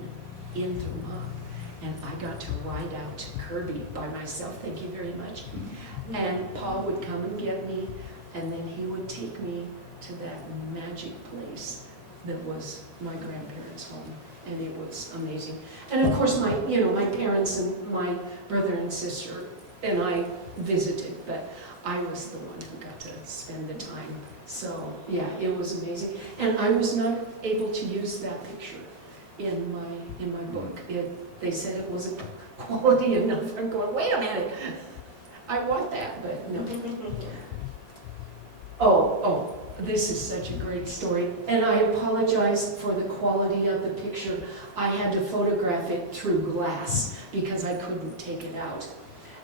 in Thermop. And I got to ride out to Kirby by myself, thank you very much. And Pa would come and get me, and then he would take me to that magic place that was my grandparents' home. And it was amazing. And of course, my parents and my brother and sister and I visited, but I was the one who got to spend the time. So yeah, it was amazing. And I was not able to use that picture in my book. They said it wasn't quality enough. I'm going, wait a minute, I want that, but no. Oh, this is such a great story. And I apologize for the quality of the picture. I had to photograph it through glass because I couldn't take it out.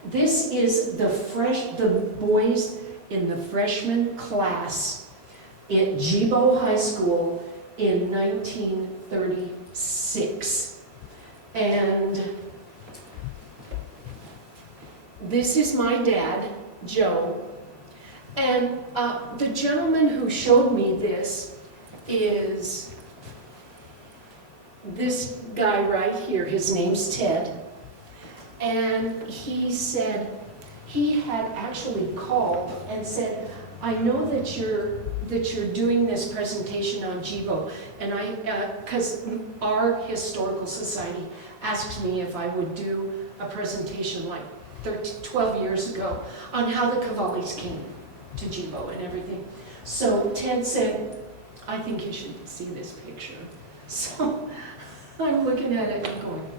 This is the boys in the freshman class at Gebo High School in 1936. And this is my dad, Joe. And the gentleman who showed me this is this guy right here. His name's Ted. And he said, he had actually called and said, I know that you're doing this presentation on Gebo, and because our historical society asked me if I would do a presentation like 12 years ago on how the Cavallis came to Gebo and everything. So Ted said, I think you should see this picture. So I'm looking at it and going,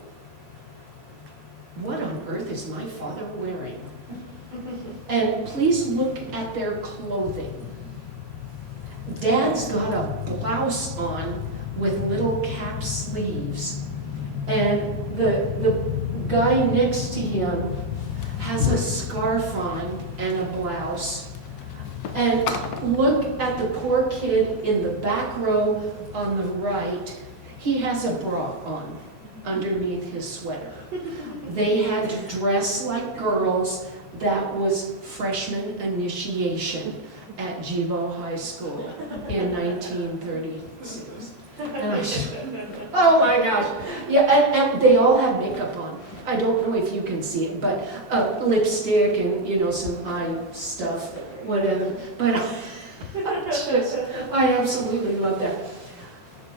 what on earth is my father wearing? And please look at their clothing. Dad's got a blouse on with little cap sleeves. And the guy next to him has a scarf on and a blouse. And look at the poor kid in the back row on the right. He has a bra on underneath his sweater. They had to dress like girls. That was freshman initiation at Gebo High School in 1936. And I oh my gosh. Yeah, and they all have makeup on. I don't know if you can see it, but lipstick and, some eye stuff, whatever. But I absolutely love that.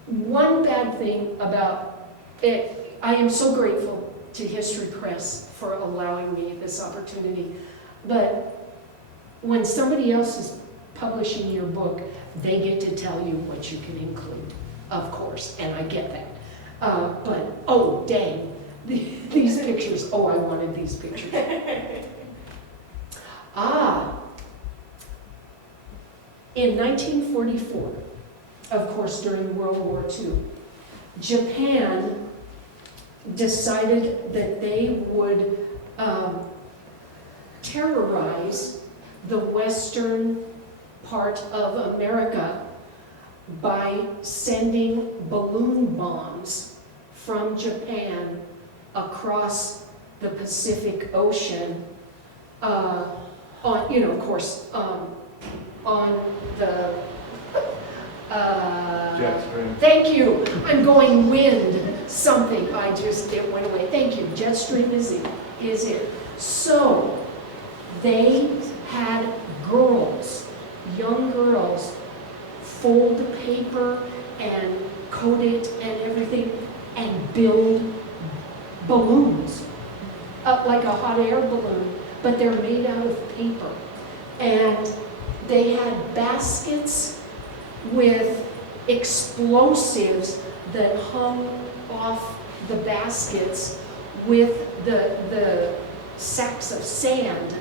One bad thing about it, I am so grateful to History Press for allowing me this opportunity, but when somebody else is publishing your book, they get to tell you what you can include, of course, and I get that. But, oh, dang, these pictures, oh, I wanted these pictures. In 1944, of course, during World War II, Japan decided that they would terrorize the western part of America by sending balloon bombs from Japan across the Pacific Ocean on the Jet stream. thank you. I'm going wind something. It went away. Thank you. Jet stream is it. So they had young girls, fold the paper and coat it and everything and build balloons, like a hot air balloon, but they're made out of paper. And they had baskets with explosives that hung off the baskets with the sacks of sand,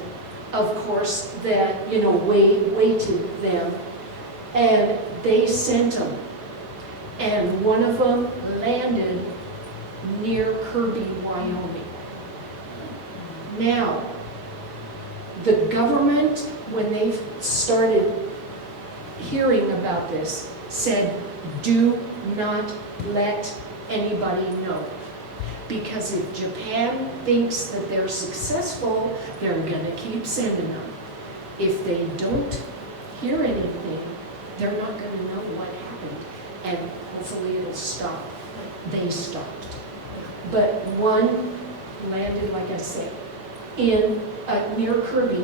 of course, that, you know, weighted them. And they sent them. And one of them landed near Kirby, Wyoming. Now, the government, when they started hearing about this, said, do not let anybody know. Because if Japan thinks that they're successful, they're gonna keep sending them. If they don't hear anything, they're not gonna know what happened. And hopefully it'll stop. They stopped. But one landed, like I said, in near Kirby.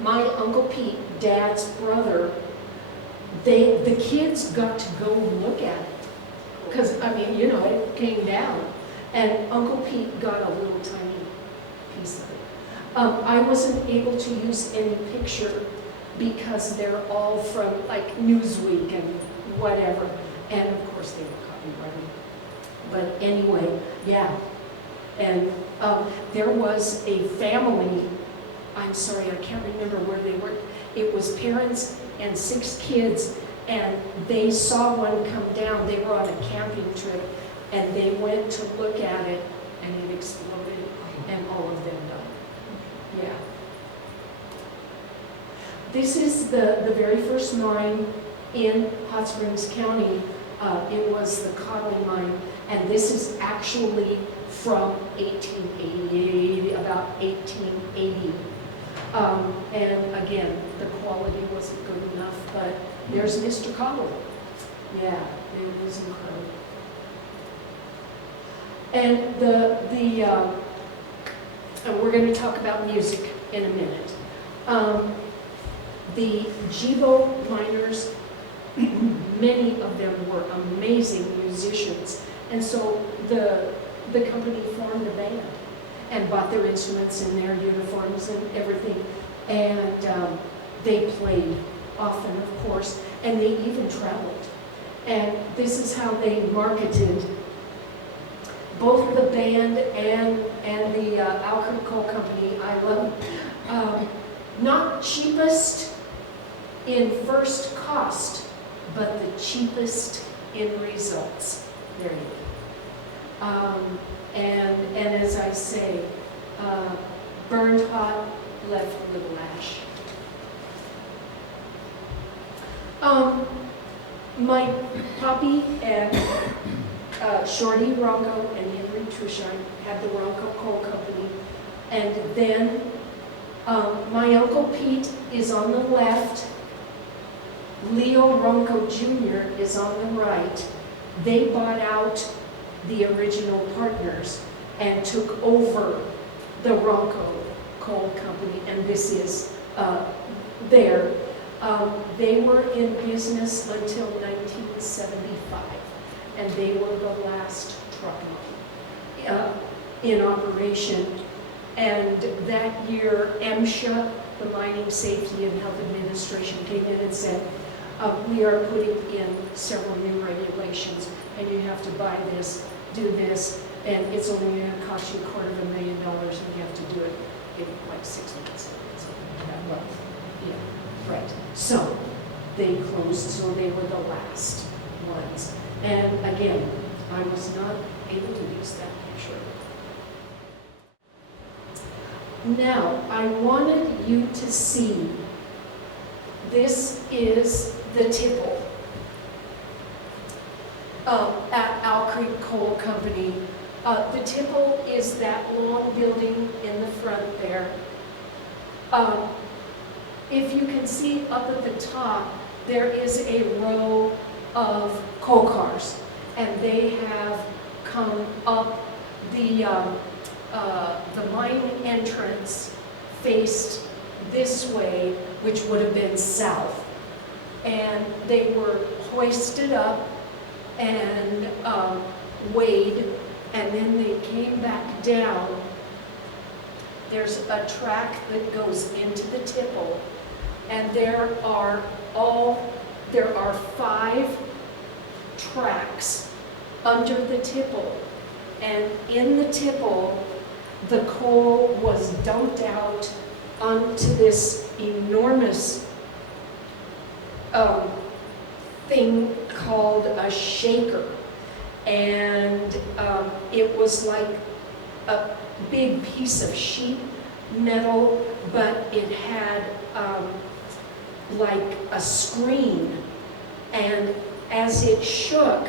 My Uncle Pete, Dad's brother, the kids got to go look at it. Because, I mean, you know, it came down. And Uncle Pete got a little tiny piece of it. I wasn't able to use any picture because they're all from like Newsweek and whatever. And of course they were copyrighted. But anyway, yeah. And there was a family, I'm sorry, I can't remember where they were. It was parents and 6 kids, and they saw one come down. They were on a camping trip, and they went to look at it, and it exploded, and all of them died. Yeah. This is the very first mine in Hot Springs County. It was the Codling mine, and this is actually from 1880, about 1880. And again, the quality wasn't good enough, but there's Mr. Codling. Yeah, it was incredible. And and we're going to talk about music in a minute. The Gebo miners, many of them were amazing musicians, and so the company formed a band and bought their instruments and their uniforms and everything, and they played often, of course, and they even traveled. And this is how they marketed both the band and the Alcott Coal Company. I love not cheapest in first cost, but the cheapest in results. There you go. And as I say, burned hot, left little ash. My Poppy and Shorty Ronco and Henry Trushine had the Ronco Coal Company, and then my Uncle Pete is on the left, Leo Ronco Jr. is on the right. They bought out the original partners and took over the Ronco Coal Company, and this is there. They were in business until 1975, and they were the last truck line in operation. And that year, MSHA, the Mining Safety and Health Administration, came in and said, we are putting in several new regulations, and you have to buy this, do this, and it's only going to cost you $250,000, and you have to do it in like 6 months. That month. Yeah, right. So they closed, so they were the last ones. And again, I was not able to use that picture. Now, I wanted you to see, this is the tipple at Owl Creek Coal Company. The tipple is that long building in the front there. If you can see up at the top, there is a row of coal cars, and they have come up the mine entrance faced this way, which would have been south. And they were hoisted up and weighed, and then they came back down. There's a track that goes into the tipple, and there are 5 tracks under the tipple And in the tipple, the coal was dumped out onto this enormous thing called a shaker. And it was like a big piece of sheet metal, but it had like a screen. And as it shook,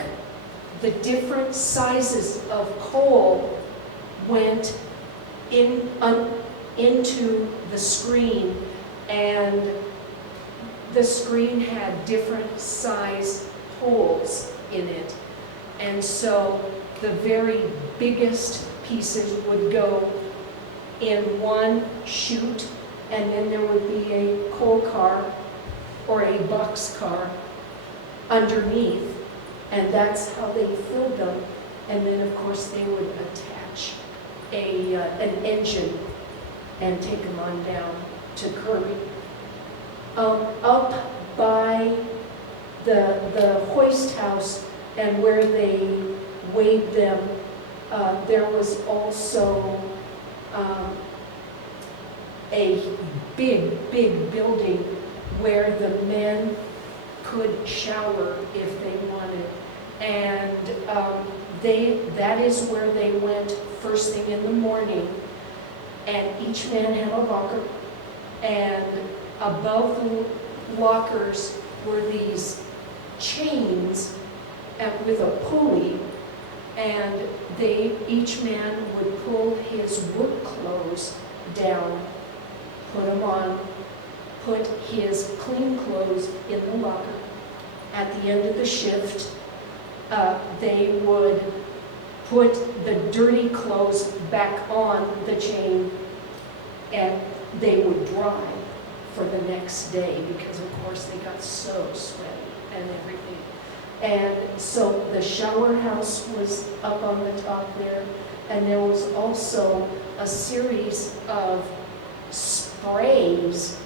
the different sizes of coal went into the screen, and the screen had different size holes in it. And so the very biggest pieces would go in one chute, and then there would be a coal car or a box car underneath, and that's how they filled them. And then, of course, they would attach an engine and take them on down to Kirby. Up by the hoist house and where they weighed them, there was also a big building where the men could shower if they wanted. And that is where they went first thing in the morning, and each man had a locker, and above the lockers were these chains with a pulley, and each man would pull his work clothes down, put them on, put his clean clothes in the locker. At the end of the shift, they would put the dirty clothes back on the chain, and they would dry for the next day, because of course they got so sweaty and everything. And so the shower house was up on the top there, and there was also a series of sprays,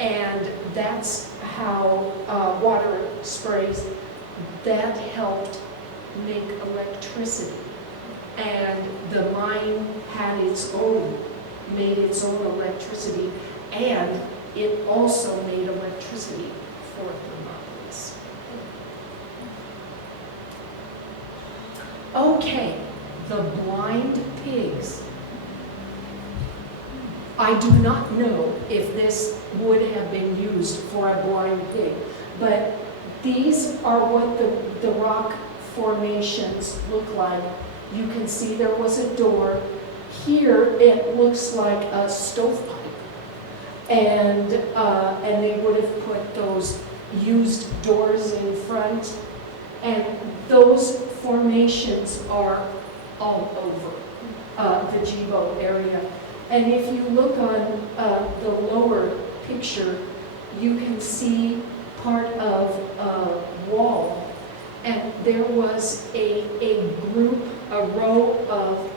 and that's how water sprays, that helped make electricity. And the mine made its own electricity, and it also made electricity for Thermopolis. Okay, the blind pigs. I do not know if this would have been used for a blind pig, but these are what the rock formations look like. You can see there was a door. Here it looks like a stovepipe, and they would have put those used doors in front, and those formations are all over the Gebo area. And if you look on the lower picture, you can see part of a wall, and there was a row of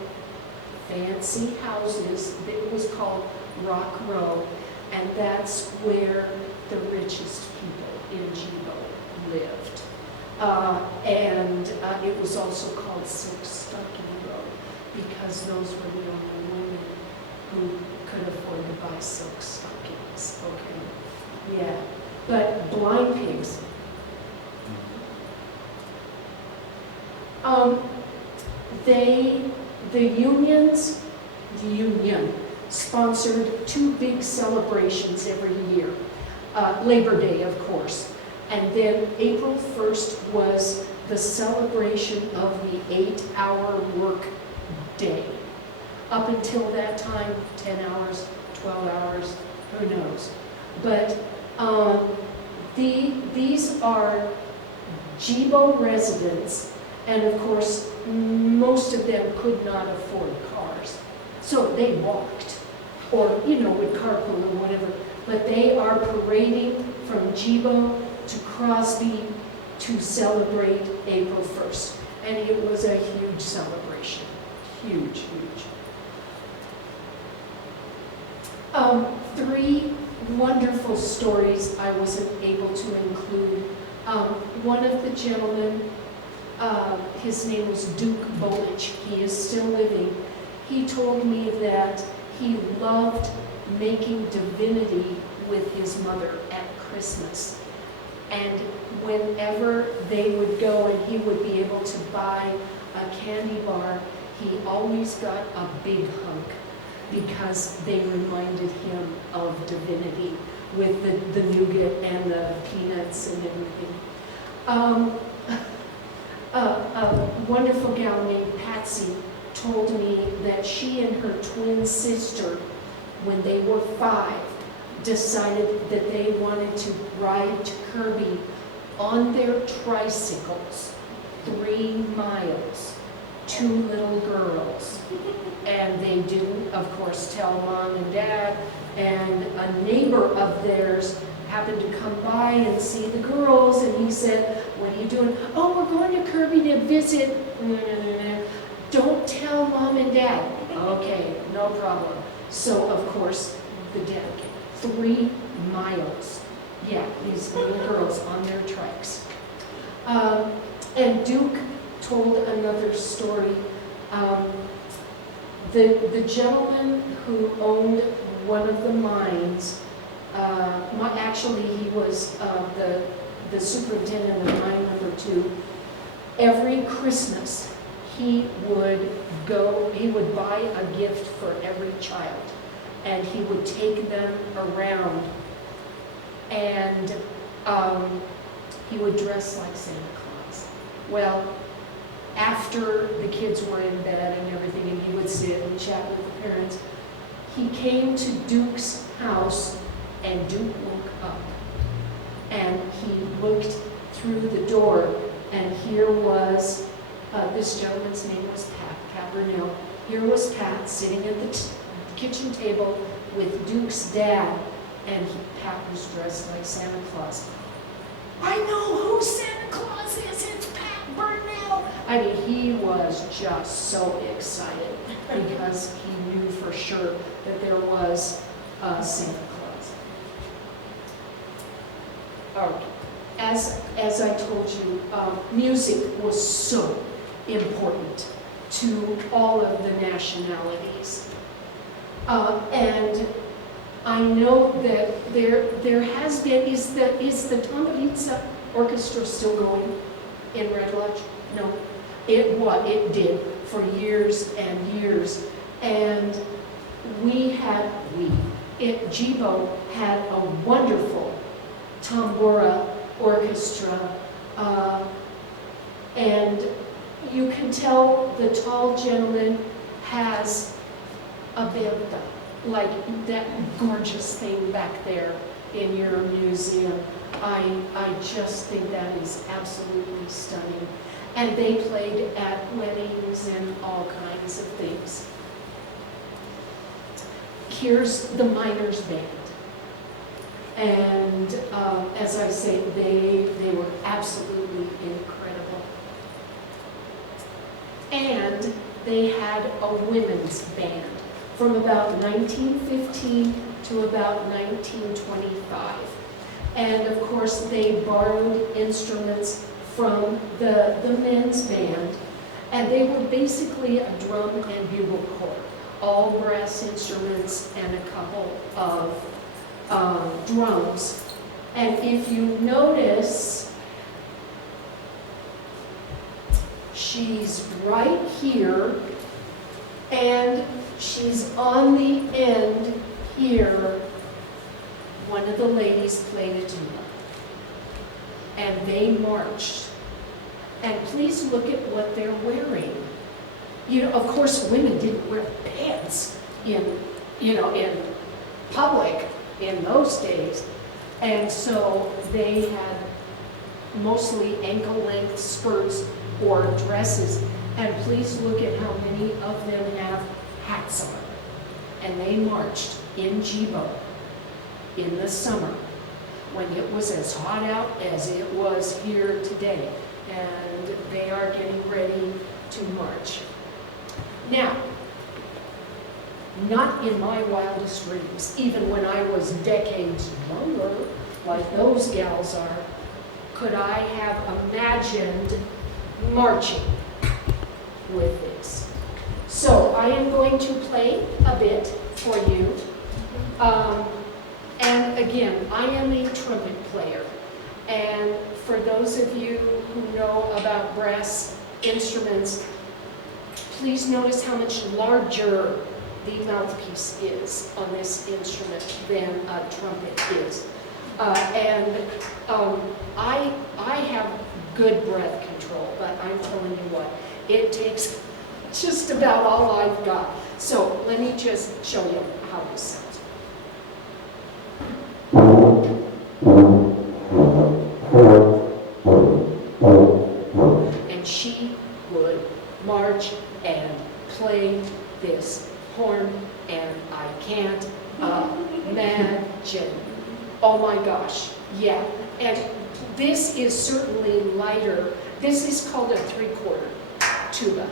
fancy houses. It was called Rock Row, and that's where the richest people in Gebo lived. It was also called Silk Stocking Row, because those were the only women who could afford to buy silk stockings. Okay, yeah. But blind pigs. The union sponsored two big celebrations every year. Labor Day, of course. And then April 1st was the celebration of the 8-hour work day. Up until that time, 10 hours, 12 hours, who knows. But these are Gebo residents, and of course, most of them could not afford cars. So they walked, or, would carpool or whatever. But they are parading from Gebo to Crosby to celebrate April 1st. And it was a huge celebration. Huge, huge. 3 wonderful stories I wasn't able to include. One of the gentlemen his name was Duke Bolich. He is still living. He told me that he loved making divinity with his mother at Christmas. And whenever they would go and he would be able to buy a candy bar, he always got a big hunk because they reminded him of divinity with the nougat and the peanuts and everything. A wonderful gal named Patsy told me that she and her twin sister, when they were 5, decided that they wanted to ride to Kirby on their tricycles 3 miles, 2 little girls. And they didn't, of course, tell mom and dad, and a neighbor of theirs happened to come by and see the girls, and he said, "What are you doing?" "Oh, we're going to Kirby to visit." "Don't tell mom and dad." "Okay, no problem." So, of course, the dad came. 3 miles. Yeah, these little girls on their trikes. And Duke told another story. The gentleman who owned one of the mines, actually he was the superintendent of mine number 2. Every Christmas he would buy a gift for every child, and he would take them around, and he would dress like Santa Claus. Well, after the kids were in bed and everything, and he would sit and chat with the parents, he came to Duke's house, and Duke woke up. And he looked through the door, and here was, this gentleman's name was Pat Burnell. Here was Pat sitting at the kitchen table with Duke's dad, and Pat was dressed like Santa Claus. "I know who Santa Claus is, it's Pat Burnell." I mean, he was just so excited because he knew for sure that there was Santa Claus. All right. As I told you, music was so important to all of the nationalities. And I know that there has been, is the Tamburitsa Orchestra still going in Red Lodge? No. It did for years and years. And Gebo had a wonderful tambura orchestra, and you can tell the tall gentleman has a benda, like that gorgeous thing back there in your museum. I just think that is absolutely stunning. And they played at weddings and all kinds of things. Here's the Miners Band. And as I say, they were absolutely incredible. And they had a women's band from about 1915 to about 1925. And of course, they borrowed instruments from the men's band, and they were basically a drum and bugle corps, all brass instruments and a couple of drums. And if you notice, she's right here, and she's on the end here. One of the ladies played a tuba, and they marched. And please look at what they're wearing. You know, of course, women didn't wear pants in public in those days. And so they had mostly ankle-length skirts or dresses. And please look at how many of them have hats on. And they marched in Gebo in the summer when it was as hot out as it was here today. And they are getting ready to march. Now, not in my wildest dreams, even when I was decades younger, like those gals are, could I have imagined marching with this. So I am going to play a bit for you. And again, I am a trumpet player. And for those of you who know about brass instruments, please notice how much larger the mouthpiece is on this instrument than a trumpet is. I have good breath control, but I'm telling you what, it takes just about all I've got. So let me just show you how this sounds. And she would march and play this horn, and I can't imagine. Oh my gosh, yeah. And this is certainly lighter. This is called a 3/4 tuba.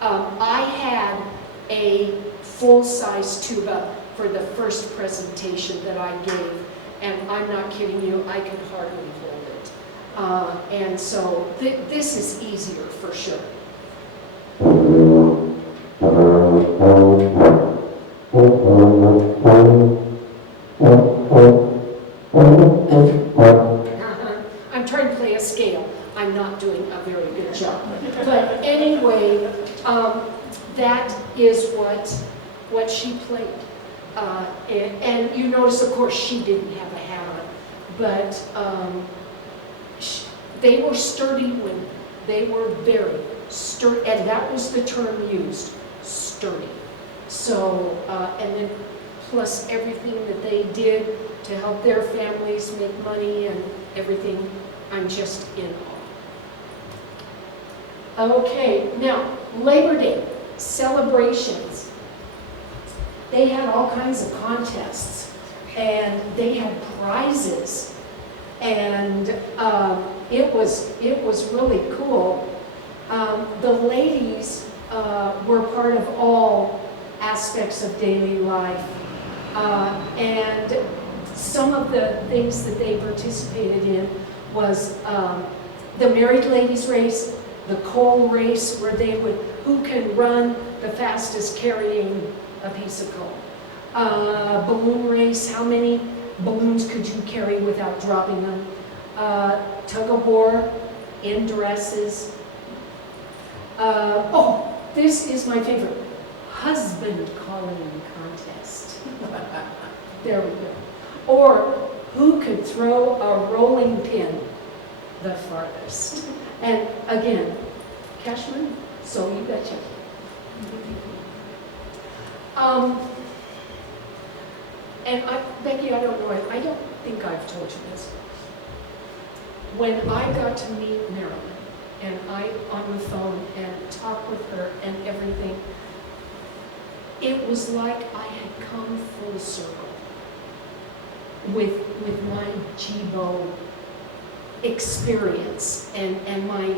I had a full-size tuba for the first presentation that I gave, and I'm not kidding you, I could hardly hold it. And so this is easier for sure. I'm trying to play a scale. I'm not doing a very good job. But anyway, that is what she played. And you notice, of course, she didn't have a hat on, but they were sturdy women. They were very sturdy, and that was the term used, sturdy. So, and then plus everything that they did to help their families make money and everything, I'm just in awe. Okay, now, Labor Day celebrations. They had all kinds of contests, and they had prizes, and it was really cool. The ladies were part of all aspects of daily life, and some of the things that they participated in was the married ladies race, the coal race, where they would, who can run the fastest carrying a piece of coal. Balloon race, how many balloons could you carry without dropping them? Tug of war, in dresses. Oh, this is my favorite. Husband calling contest. There we go. Or who could throw a rolling pin the farthest? And again, Cashman, so you betcha. And Becky, I don't know, I don't think I've told you this. When I got to meet Marilyn, and I on the phone and talk with her and everything, it was like I had come full circle with my Gebo experience and my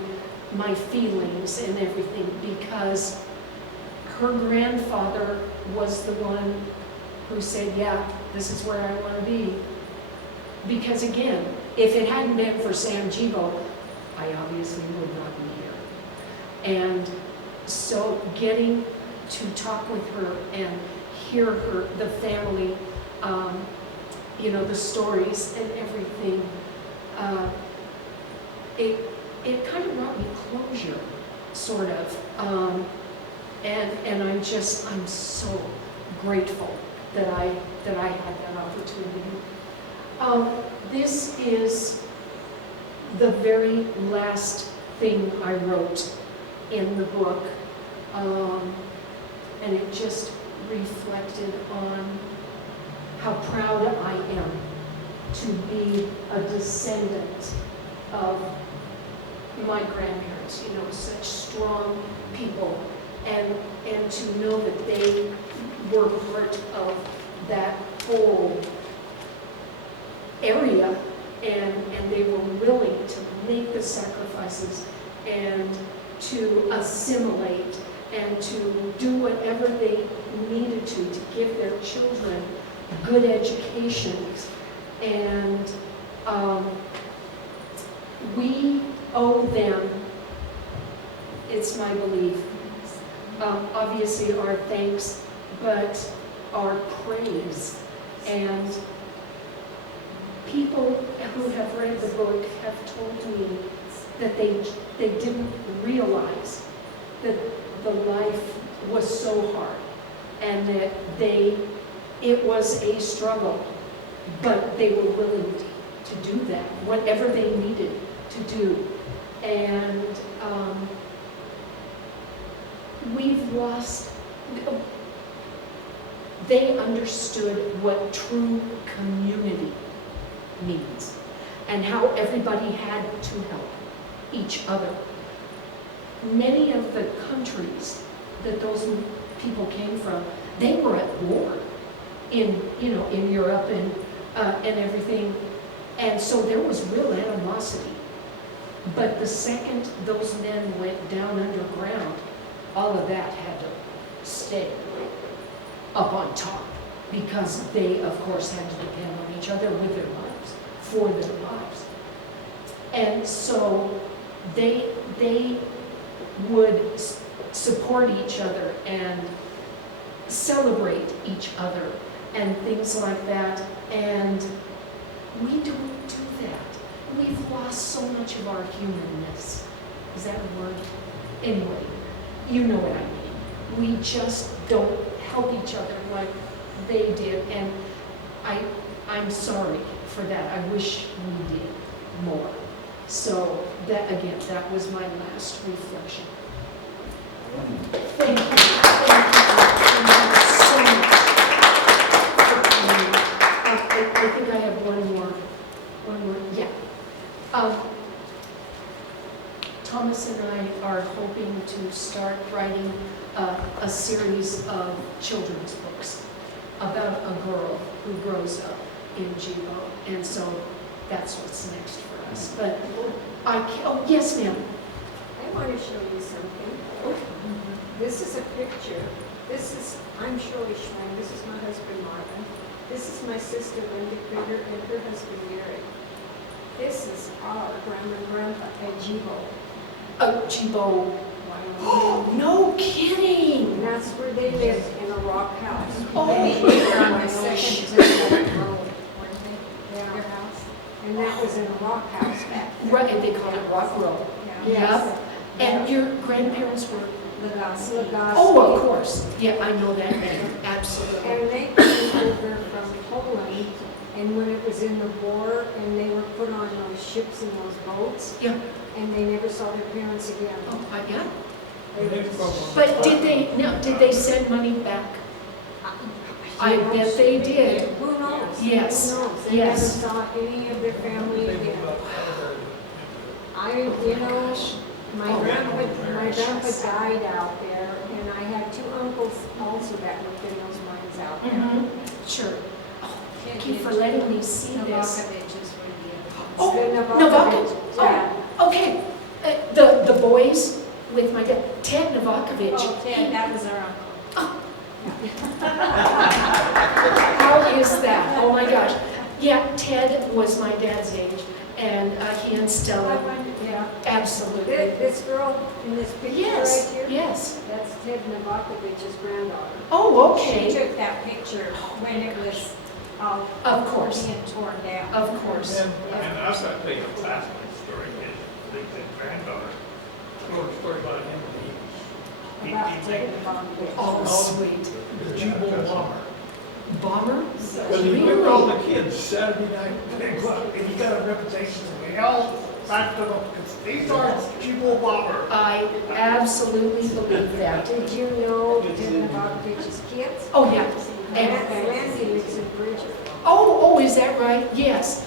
feelings and everything, because her grandfather was the one who said, yeah, this is where I want to be. Because again, if it hadn't been for Sam Gebo, I obviously would not be here. And so getting to talk with her and hear her, the family, the stories and everything, it kind of brought me closure, sort of. And I'm so grateful that I had that opportunity. This is the very last thing I wrote in the book, and it just reflected on how proud I am to be a descendant of my grandparents, such strong people, and to know that they were part of that whole area, and they were willing to make the sacrifices and to assimilate and to do whatever they needed to give their children good educations. And we owe them it's my belief, obviously our thanks, but our praise. And people who have read the book have told me that they didn't realize that the life was so hard and that it was a struggle, but they were willing to do that, whatever they needed to do. And we've lost, they understood what true community means and how everybody had to help each other. Many of the countries that those people came from, they were at war in Europe and everything. And so there was real animosity. But the second those men went down underground, all of that had to stay up on top, because they, of course, had to depend on each other with their lives, for their lives. And so they would support each other and celebrate each other and things like that. And we don't do that. We've lost so much of our humanness. Is that a word? Anyway, you know what I mean. We just don't help each other like they did, and I'm sorry for that. I wish we did more. So that, again, that was my last reflection. Thank you. Thank you so much for coming. I think I have one more. Yeah. Thomas and I are hoping to start writing a series of children's books about a girl who grows up in Gebo, and so that's what's next for us. But oh yes, ma'am. I want to show you something. This is a picture. I'm Shirley Schwein. This is my husband, Marvin. This is my sister, Linda Krieger, and her husband, Gary. This is our grandma and grandpa at Gebo. Gebo. Wyoming. Oh, no kidding. And that's where they lived, in a rock house. Oh, They lived on the second road, Your house? and that was in a rock house back then. Right, they call it Rock Row. Yes. And your grandparents were? Legaspi. Oh, of course. Yeah, I know that name. Absolutely. And they came over from Poland, and when it was in the war, and they were put on those ships and those boats, Yeah. and they never saw their parents again. Oh, yeah. They were just- But did they send money back? I bet they did. Who knows? Yes, Who knows? They yes. never saw any of their family again. My Oh, grandpa died out there, and I had two uncles also that lived in those mines out there. Mm-hmm. Sure. Oh, thank you for letting me see this. Novakovic is where the Oh, The Novakovic. Yeah. Oh, okay. The boys with my dad, Ted Novakovic. Oh, Ted, that was our uncle. How is that? Oh my gosh. Yeah, Ted was my dad's age, and he and Stella, Yeah. absolutely. This girl in this picture Yes, right here, yes. that's Ted Novakovic's granddaughter. Oh, She okay. took that picture when it was all Of course, being torn down. of course. And I've got to tell you a fascinating story. His granddaughter, a little story about him. About He Ted made Novakovic. Oh, sweet. the Gebo bomber. Bomber? Because he whipped all the kids Saturday night, and he got a reputation, and we all backed him up, because these are Gebo bomber. I absolutely believe that. Did you know Ted Novakovic's kids? Oh, yeah. And Randy lives in Bridget. Oh, is that right? Yes.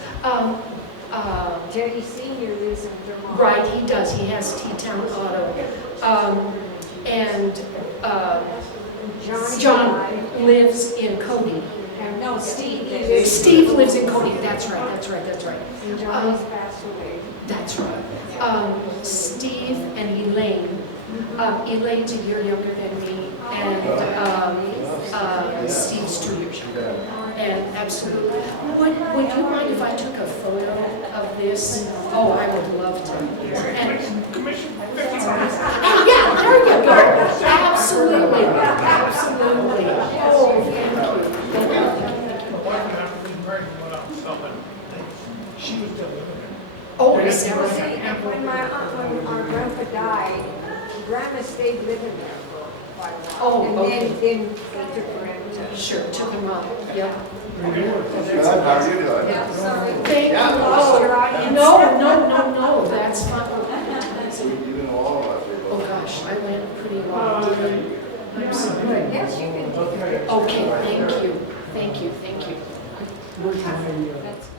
Teddy Senior lives in Thermopolis. Right, he does. He has T-Town Auto. And Johnny John died. lives in Cody. And No, Steve lives. Steve lives in Cody. That's right. And Johnny's passed away. That's right. Steve and Elaine. Elaine's a year younger than me, and Steve's 2 years younger. And absolutely. Would you mind if I took a photo of this? Oh, I would love to. And, Commission 55. yeah, when our grandpa died, grandma stayed living there for quite a while. Oh, okay. And then they took her into. Sure, took him up, yep. Good, how are you doing? Yeah, sorry. Thank you. Yeah. Lost your Oh, audience. no, that's fine. You know all of us. Oh, gosh, I went pretty long, didn't I? I'm sorry. Yes, you can take a picture. Okay, thank you. That's